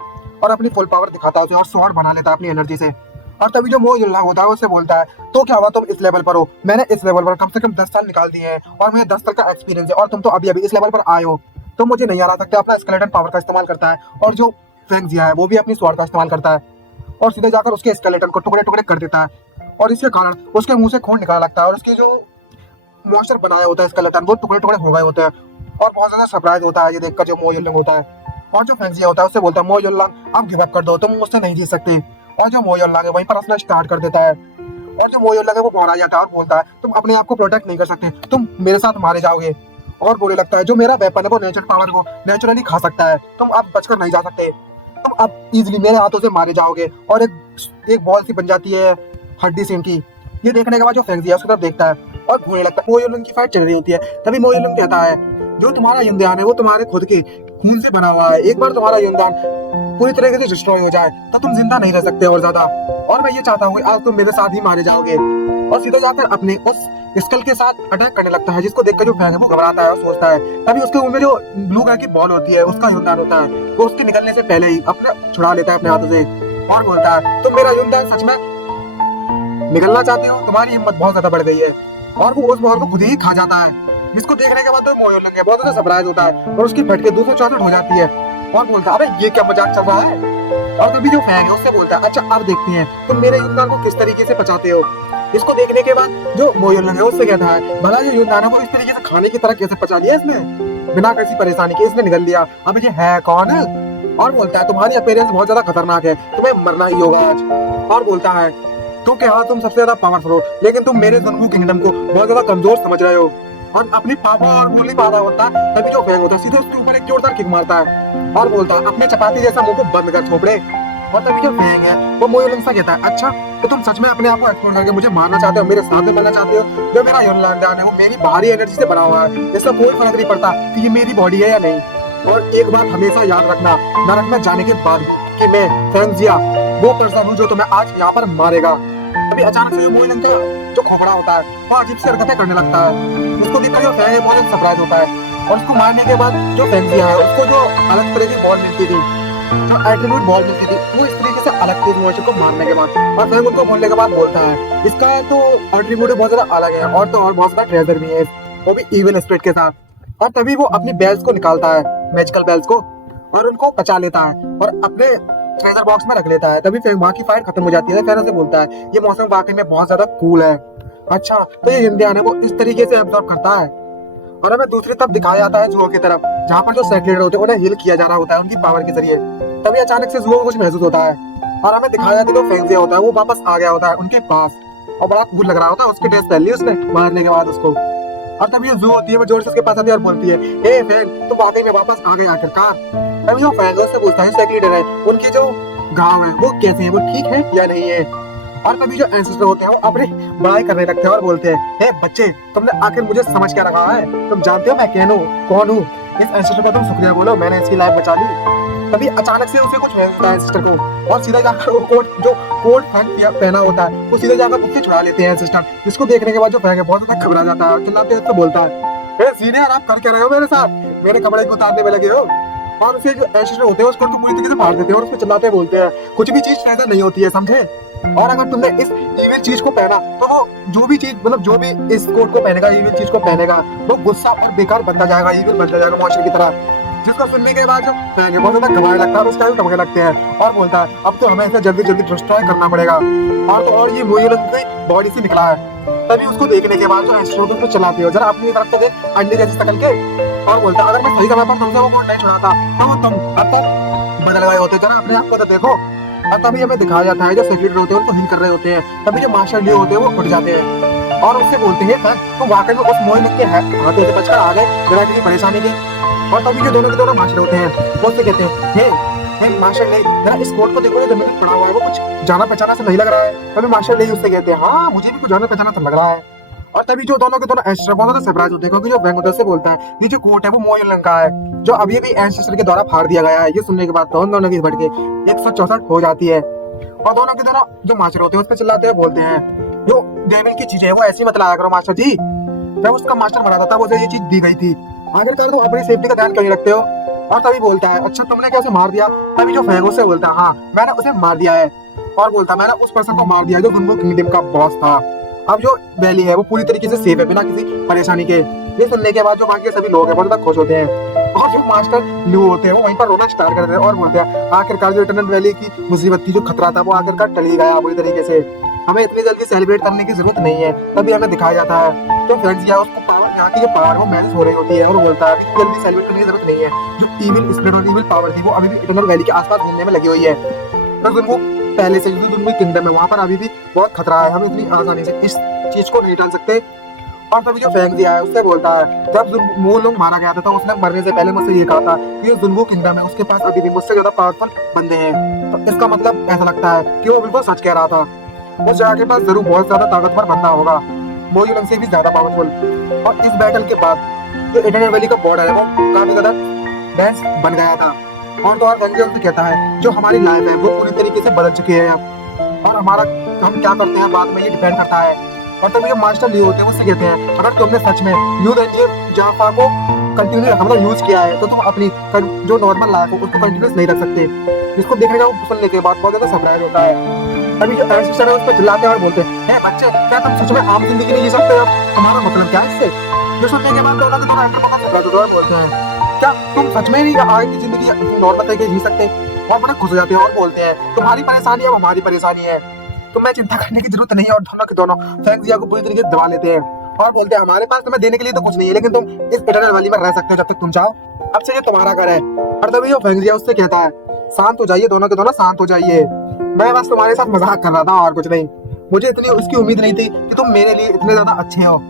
और अपनी फुल पावर दिखाता है उसे और स्वॉर्ड बना लेता है अपनी एनर्जी से। और तभी जो मो युनलिंग होता है उससे बोलता है तो क्या हुआ तुम इस लेवल पर हो, मैंने इस लेवल पर कम से कम 10 साल निकाल दिए हैं और मुझे 10 साल का एक्सपीरियंस है और तुम तो अभी अभी इस लेवल पर आए हो, तो मुझे नहीं हरा सकते। अपना स्केलेटन पावर का इस्तेमाल करता है और जो फैंगजिया है वो भी अपनी स्वॉर्ड का इस्तेमाल करता है और सीधे जाकर उसके स्केलेटन को टुकड़े टुकड़े कर देता है और इसके कारण उसके मुंह से खून निकलने लगता है और उसके जो मॉन्स्टर बनाया होता है स्केलेटन वो टुकड़े टुकड़े हो गए होते हैं। और बहुत ज्यादा सरप्राइज होता है ये देखकर जो मो युनलिंग होता है। और जो फैंगजिया होता है उससे बोलता है मो युनलिंग आप गिव अप कर दो, तुम मुझसे नहीं जीत सकते। और जो मो युनलिंग है वहीं पर हंसना स्टार्ट कर देता है और जो मो युनलिंग है वो घबरा जाता है और बोलता है तुम अपने आप को प्रोटेक्ट नहीं कर सकते, तुम मेरे साथ मारे जाओगे। और बोलने लगता है जो मेरा वेपन है वो नेचर पावर को नेचुरली खा सकता है, तुम अब बचकर नहीं जा सकते, तुम अब इजीली मेरे हाथों से मारे जाओगे। और एक बॉल सी बन जाती है हड्डी से इनकी। ये देखने के बाद जो फैंगजिया उसकी तरफ देखता है और घूमने लगता है। मो युनलिंग की फाइट चल रही होती है तभी मो युनलिंग कहता है जो तुम्हारा युनदान है वो तुम्हारे खुद के खून से बना हुआ है, एक बार तुम्हारा युनदान पूरी तरीके से डिस्ट्रॉय हो जाए तो तुम जिंदा नहीं रह सकते और ज्यादा। और मैं ये चाहता हूँ आज तुम मेरे साथ ही मारे जाओगे। और सीधे जाकर अपने उस स्कल के साथ अटैक करने लगता है जिसको देखकर जो फैंग है वो घबराता है और सोचता है तभी उसके मुंह में जो ब्लू कलर की बॉल होती है उसका युनदान होता है, वो उसके निकलने से पहले ही अपना छुड़ा लेता है अपने हाथों से और बोलता है तुम मेरा युनदान सच में निकलना चाहते हो, तुम्हारी हिम्मत बहुत ज्यादा बढ़ गई है। और वो उस बॉल को खुद ही खा जाता है जिसको देखने के बाद तो मो युनलिंग बहुत ज्यादा सरप्राइज होता है और उसकी फटके 264 हो जाती है और बोलता है अबे ये क्या मजाक चल रहा है। और तभी जो फैन है उससे बोलता है अच्छा अब देखते हैं तुम मेरे युद्धान को किस तरीके से बचाते हो। इसको देखने के बाद जो मोयुलंग है उससे कहता है भला ये युद्धान को इस तरीके से खाने की तरह कैसे पचा दिया इसने, बिना किसी परेशानी के इसने निगल लिया। अब ये है कौन है। और बोलता है तुम्हारी अपीयरेंस बहुत ज्यादा खतरनाक है, तुम्हें मरना ही होगा आज। और बोलता है तो क्या तुम सबसे ज्यादा पावरफुल हो लेकिन तुम मेरे जुनगू किंगडम को बहुत ज्यादा कमजोर समझ रहे हो। और अपनी पापा और बोल नहीं पा रहा होता तभी जो फैंग होता है सीधे उसके ऊपर एक जोरदार किक मारता है और बोलता है अपने चपाती जैसा मुंह को बंद कर छोपड़े। और तभी जो फैंग है वो मोयुलंग से कहता है अच्छा तो तुम सच में अपने आप को एक्सप्लोर करके मुझे मारना चाहते हो, मेरे साथ में बनना चाहते हो। जो मेरा योनलांडान है वो मेरी बाहरी एनर्जी से बना हुआ है, इसका कोई फर्क नहीं पड़ता कि ये मेरी बॉडी है या नहीं। और एक बात हमेशा याद रखना नरक में जाने के बाद कि मैं फैंगजिया वो पर्सन हूँ जो तुम्हें आज यहाँ पर मारेगा। अभी अचानक से मोयुलंग का जो खोपड़ा होता है वो अजीब सी हरकतें करने लगता है। उसको देखकर जो फैंग है बहुत सरप्राइज होता है और उसको मारने के बाद जो फैंगजिया है उसको जो अलग तरह की बॉल मिलती थी, जो एट्रीब्यूट बॉल मिलती थी, वो इस तरीके से अलग थी मोहित को मारने के बाद। और फैंग उनको बोलने के बाद बोलता है इसका तो एट्रीब्यूट बहुत ज्यादा अलग है और तो और बहुत ज्यादा ट्रेजर भी है, वो भी इविल स्पिरिट के साथ। और तभी वो अपनी बेल्स को निकालता है, मैजिकल बेल्स को, और उनको बचा लेता है और अपने ट्रेजर बॉक्स में रख लेता है। तभी फिर वहाँ की फाइट खत्म हो जाती है। फैन से बोलता है ये मौसम वाकई में बहुत ज्यादा कूल है। अच्छा तो ये इंडियन है वो इस तरीके से एब्जॉर्ब करता है। और हमें दूसरी तरफ दिखाया जाता है जुओ की तरफ जहाँ पर जो सेटलेटर होते हैं उन्हें हील किया जा रहा होता है उनकी पावर के जरिए। तभी अचानक से जुओ को कुछ महसूस होता है और हमें दिखाया जाता है जो फैंगजिया होता है वो वापस आ गया होता है उनके पास और बड़ा कूल लग रहा होता है। उसकी ड्रेस पहन ली उसने मारने के बाद उसको। और तभी ये जू होती है वो जोर से उसके पास आती है और बोलती है ए फैंग तुम वाकई में वापस आ गए आखिरकार। तभी वो फैंग उससे पूछता है सेटलेटर है उनकी जो गाँव है वो कैसे है, वो ठीक है या नहीं है। और तभी जो एंसेस्टर होते हैं वो अपनी बड़ाई करने लगते हैं और बोलते हैं हे बच्चे तुमने आखिर मुझे समझ क्या रखा है, तुम जानते हो मैं कौन हूँ। इस एंसेस्टर को तुम शुक्रिया बोलो, मैंने इसकी लाइफ बचा ली। तभी अचानक से उसे कुछ महसूस होता है एंसेस्टर को और सीधा जाकर वो कोट पहना होता है वो सीधे जाकर उससे छुड़ा लेते हैं एंसेस्टर। जिसको देखने के बाद जो फैंग है बहुत ज्यादा घबरा जाता है और चिल्लाते हुए बोलता है सीनियर आप कर क्या रहे हो मेरे साथ, मेरे कपड़े को उतारने में लगे हो। और उसे जो एंसेस्टर होते हैं उसको पूरी तरीके से फाड़ देते हैं और उसको चिल्लाते बोलते हैं कुछ भी चीज ऐसा नहीं होती है समझे। और अगर तुमने इस इविल चीज को पहना तो वो जो भी चीज मतलब जो भी इस कोट को पहनेगा इविल चीज को पहनेगा वो गुस्सा और बेकार बनता जाएगा, इविल बनता जाएगा मॉन्स्टर की तरह। जिसको सुनने के बाद जो फैंग है बहुत ज्यादा घबराने लगता है, उसका भी टमके लगते हैं और बोलता है अब तो हमें इसे जल्दी जल्दी डिस्ट्रॉय करना पड़ेगा। और तो और ये मोयुलंग की बॉडी से निकला है। तभी उसको देखने के बाद जो एंसेस्टर उसको चलाते हो जरा अपनी तरफ से देख अंडे जैसे शकल के और बोलता है अगर मैं सही समय पर तुमसे वो कोट नहीं छुड़ाता तो वो तुम अब तक बदल गए होते, जरा अपने आप को तो देखो। और तभी हमें दिखाया जाता है जो सेक्रेटरी होते हैं उनको हील कर रहे होते हैं। तभी जो मास्टर लियो होते हैं वो उठ जाते हैं और उससे बोलते हैं तो वाकई में उस मोयुलंग के हाथों से बचकर आ गए बिना किसी परेशानी के। और तभी जो दोनों के दोनों मास्टर होते हैं वो उससे कहते हैं हे मास्टर ले जरा इस कोट को देखो जो जमीन पर पड़ा हुआ है वो कुछ जाना पहचाना से नहीं लग रहा है। तभी मास्टर ले उससे कहते हैं हाँ मुझे भी कुछ जाना पहचाना तो लग रहा है। और तभी जो दोनों के दोनों एंसेस्टर बहुत ज्यादा सरप्राइज होते हैं क्योंकि जो फैंग होता है उससे बोलता है ये जो कोट है वो मोयुलंग का है जो अभी भी एंसेस्टर के द्वारा फाड़ दिया गया है। ये सुनने के बाद तो दोनों की बढ़ के 164 हो जाती है और दोनों के दोनों जो मास्टर होते हैं उस पर चिल्लाते हैं बोलते हैं जो डेविल की चीजें वो ऐसी मत लाया करो मास्टर जी, जब उसका मास्टर मरा था उसे ये चीज दी गई थी, आखिरकार तुम अपनी सेफ्टी का ध्यान क्यों नहीं रखते हो। और तभी बोलता है अच्छा तुमने कैसे मार दिया। तभी जो फैंग उससे बोलता है हाँ मैंने उसे मार दिया है और बोलता मैंने उस पर्सन को मार दिया जो जुनगू किंगडम का बॉस था। अब जो वैली है वो पूरी तरीके से सेफ है बिना किसी परेशानी के। ये सुनने के बाद जो बाकी सभी लोग हैं बहुत ज्यादा खुश होते हैं और जो मास्टर ल्यू होते हैं वो वहीं पर रोना स्टार्ट कर देते हैं और बोलते हैं आखिरकार जो इटर्नल वैली की मुसीबत थी जो खतरा था वो आखिरकार टल ही गया पूरी तरीके से, हमें इतनी जल्दी सेलिब्रेट करने की जरूरत नहीं है। तभी हमें दिखाया जाता है तो फ्रेंड्स या उसको पावर यहाँ की जो पावर वो मैनेज हो रही होती है और बोलता है जल्दी सेलिब्रेट करने की जरूरत नहीं है, जो इविल स्पिरिट और इविल पावर थी वो अभी भी इटर्नल वैली के आसपास घूमने में लगी हुई है। तो वो पहले से जो जुनगू किंगडम है वहाँ पर अभी भी बहुत खतरा है, हम इतनी आसानी से इस चीज को नहीं टाल सकते। और तभी जो फैंग है उससे बोलता है जब मोयुलंग मारा गया था तो उसने मरने से पहले मुझसे ये कहा था कि जो जुनगू किंगडम है उसके पास अभी भी मुझसे ज्यादा पावरफुल बंदे हैं। तो इसका मतलब ऐसा लगता है कि वो बिल्कुल सच कह रहा था, उस जगह के पास जरूर बहुत ज्यादा ताकतवर बंदा होगा मोयुलंग से भी ज्यादा पावरफुल। और इस बैटल के बाद जो इटर्नल वैली का बॉर्डर है वो काफी ज्यादा डेंस बन गया था। और तो और फैंग उनसे कहता है जो हमारी लाइफ है वो पूरी तरीके से बदल चुकी है और हमारा हम क्या करते हैं बाद में ये डिपेंड करता है। और तभी जो मास्टर लियो होते हैं उससे कहते हैं अगर तुमने सच में यूज एंजिन जाफा को कंटिन्यू रखा मतलब यूज किया है तो तुम अपनी जो नॉर्मल लाइफ हो उसको कंटिन्यूस नहीं रख सकते। जिसको देखने का सुनने के बाद बहुत ज्यादा सरप्राइज होता है। तभी जो एंसेस्टर है उस पर चिल्लाते हैं और बोलते हैं बच्चे क्या तुम सच में आम जिंदगी नहीं जी सकते हो, तुम्हारा मतलब क्या है इससे। जो सुनने के बाद दोनों के दोनों एंसेस्टर बहुत सरप्राइज होते हैं बोलते हैं क्या तुम सच में नहीं आगे की जिंदगी नॉर्मल तरीके जी सकते? और बड़ा खुश हो जाते हैं और बोलते हैं तुम्हारी परेशानी है हमारी परेशानी है, तुम्हें चिंता करने की जरूरत नहीं है। और दोनों के दोनों फैंक जिया को पूरी तरीके से दबा लेते हैं और बोलते हैं हमारे पास तुम्हें देने के लिए तो कुछ नहीं है, लेकिन तुम इस इटर्नल वैली में रह सकते हो जब तक तुम चाहो, अब से ये तुम्हारा घर है। और तभी जो फैंक जिया उससे कहता है शांत हो जाइए, दोनों के दोनों शांत हो जाइए, मैं बस तुम्हारे साथ मजाक कर रहा था और कुछ नहीं, मुझे इतनी उसकी उम्मीद नहीं थी कि तुम मेरे लिए इतने ज्यादा अच्छे हो।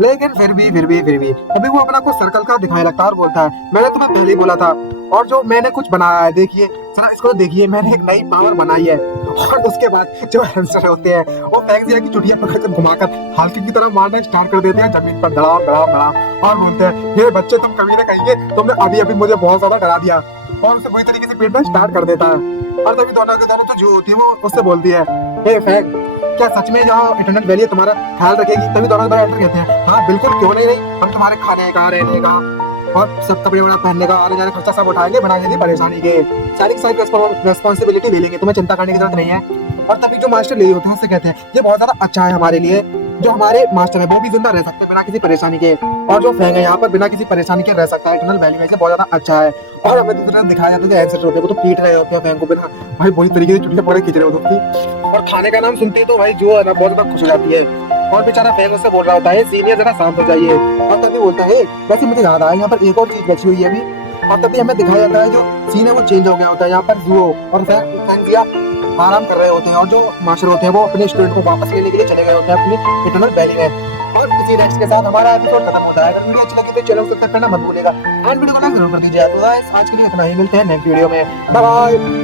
लेकिन फिर भी अभी वो अपना कुछ सर्कल का दिखाने लगता है और बोलता है मैंने तुम्हें पहले ही बोला था, और जो मैंने कुछ बनाया है देखिए जरा इसको देखिए, मैंने एक नई पावर बनाई है। और उसके बाद जो हैमस्टर होते हैं वो फेंक दिया की चुटिया पकड़कर घुमाकर हल्की की तरह मारना स्टार्ट कर देते हैं जमीन पर धड़ाम धड़ाम धड़ाम, और बोलते हैं ये बच्चे तुम कभी ना कहेंगे तुमने अभी अभी मुझे बहुत ज्यादा डरा दिया, और उसे बुरी तरीके से पीटना स्टार्ट कर देता है। और तभी दोनों के दोनों तो जो होती है वो उससे बोलती है हे फैंक, क्या सच में जो इटर्नल वैली तुम्हारा ख्याल रखेगी? तभी दोनों एंटर कहते हैं हाँ बिल्कुल, क्यों नहीं, हम तुम्हारे खाने का रहने का और सब कपड़े वगैरह पहनने का आने जाने खर्चा सब उठाएंगे बिना किसी परेशानी के, सारी सारी रेस्पॉन्सिबिलिटी ले लेंगे, तुम्हें चिंता करने की जरूरत नहीं है। और तभी जो मास्टर ले होते हैं उससे कहते हैं ये बहुत ज्यादा अच्छा है हमारे लिए, जो हमारे मास्टर है वो भी जिंदा रह सकते हैं बिना किसी परेशानी के, और जो फैंग है यहाँ पर बिना किसी परेशानी के रह सकता है इटर्नल वैली में से, बहुत ज्यादा अच्छा है। और हमें दूसरी तरफ दिखाया जाता है एंसेस्टर होते हैं वो तो पीट रहे होते हैं फैंग को बिना भाई बुरी तरीके से चुटकियां पकड़ खींच रहे होते हैं, और खाने का नाम सुनते ही तो भाई जो है ना बहुत ज्यादा खुश हो जाती है। और बेचारा फैंग उससे बोल रहा होता है सीनियर जरा शांत हो जाइए, और तभी बोलता है वैसे मुझे याद आया यहाँ पर एक और चीज बची हुई है अभी, और तभी हमें दिखाया जाता है जो सीन है वो चेंज हो गया होता है, यहाँ पर जुओ और फैंग आराम कर रहे होते हैं, और जो मास्टर होते हैं वो अपने स्टूडेंट को वापस लेने के लिए चले गए होते हैं अपनी इटर्नल वैली में। और इसी नेक्स्ट के साथ हमारा एपिसोड खत्म होता है। अगर वीडियो अच्छी लगी तो चैनल को सब्सक्राइब करना मत भूलिएगा, एंड वीडियो को लाइक जरूर कर दीजिए। तो गाइस आज के लिए इतना ही, मिलते हैं नेक्स्ट वीडियो में, बाय बाय।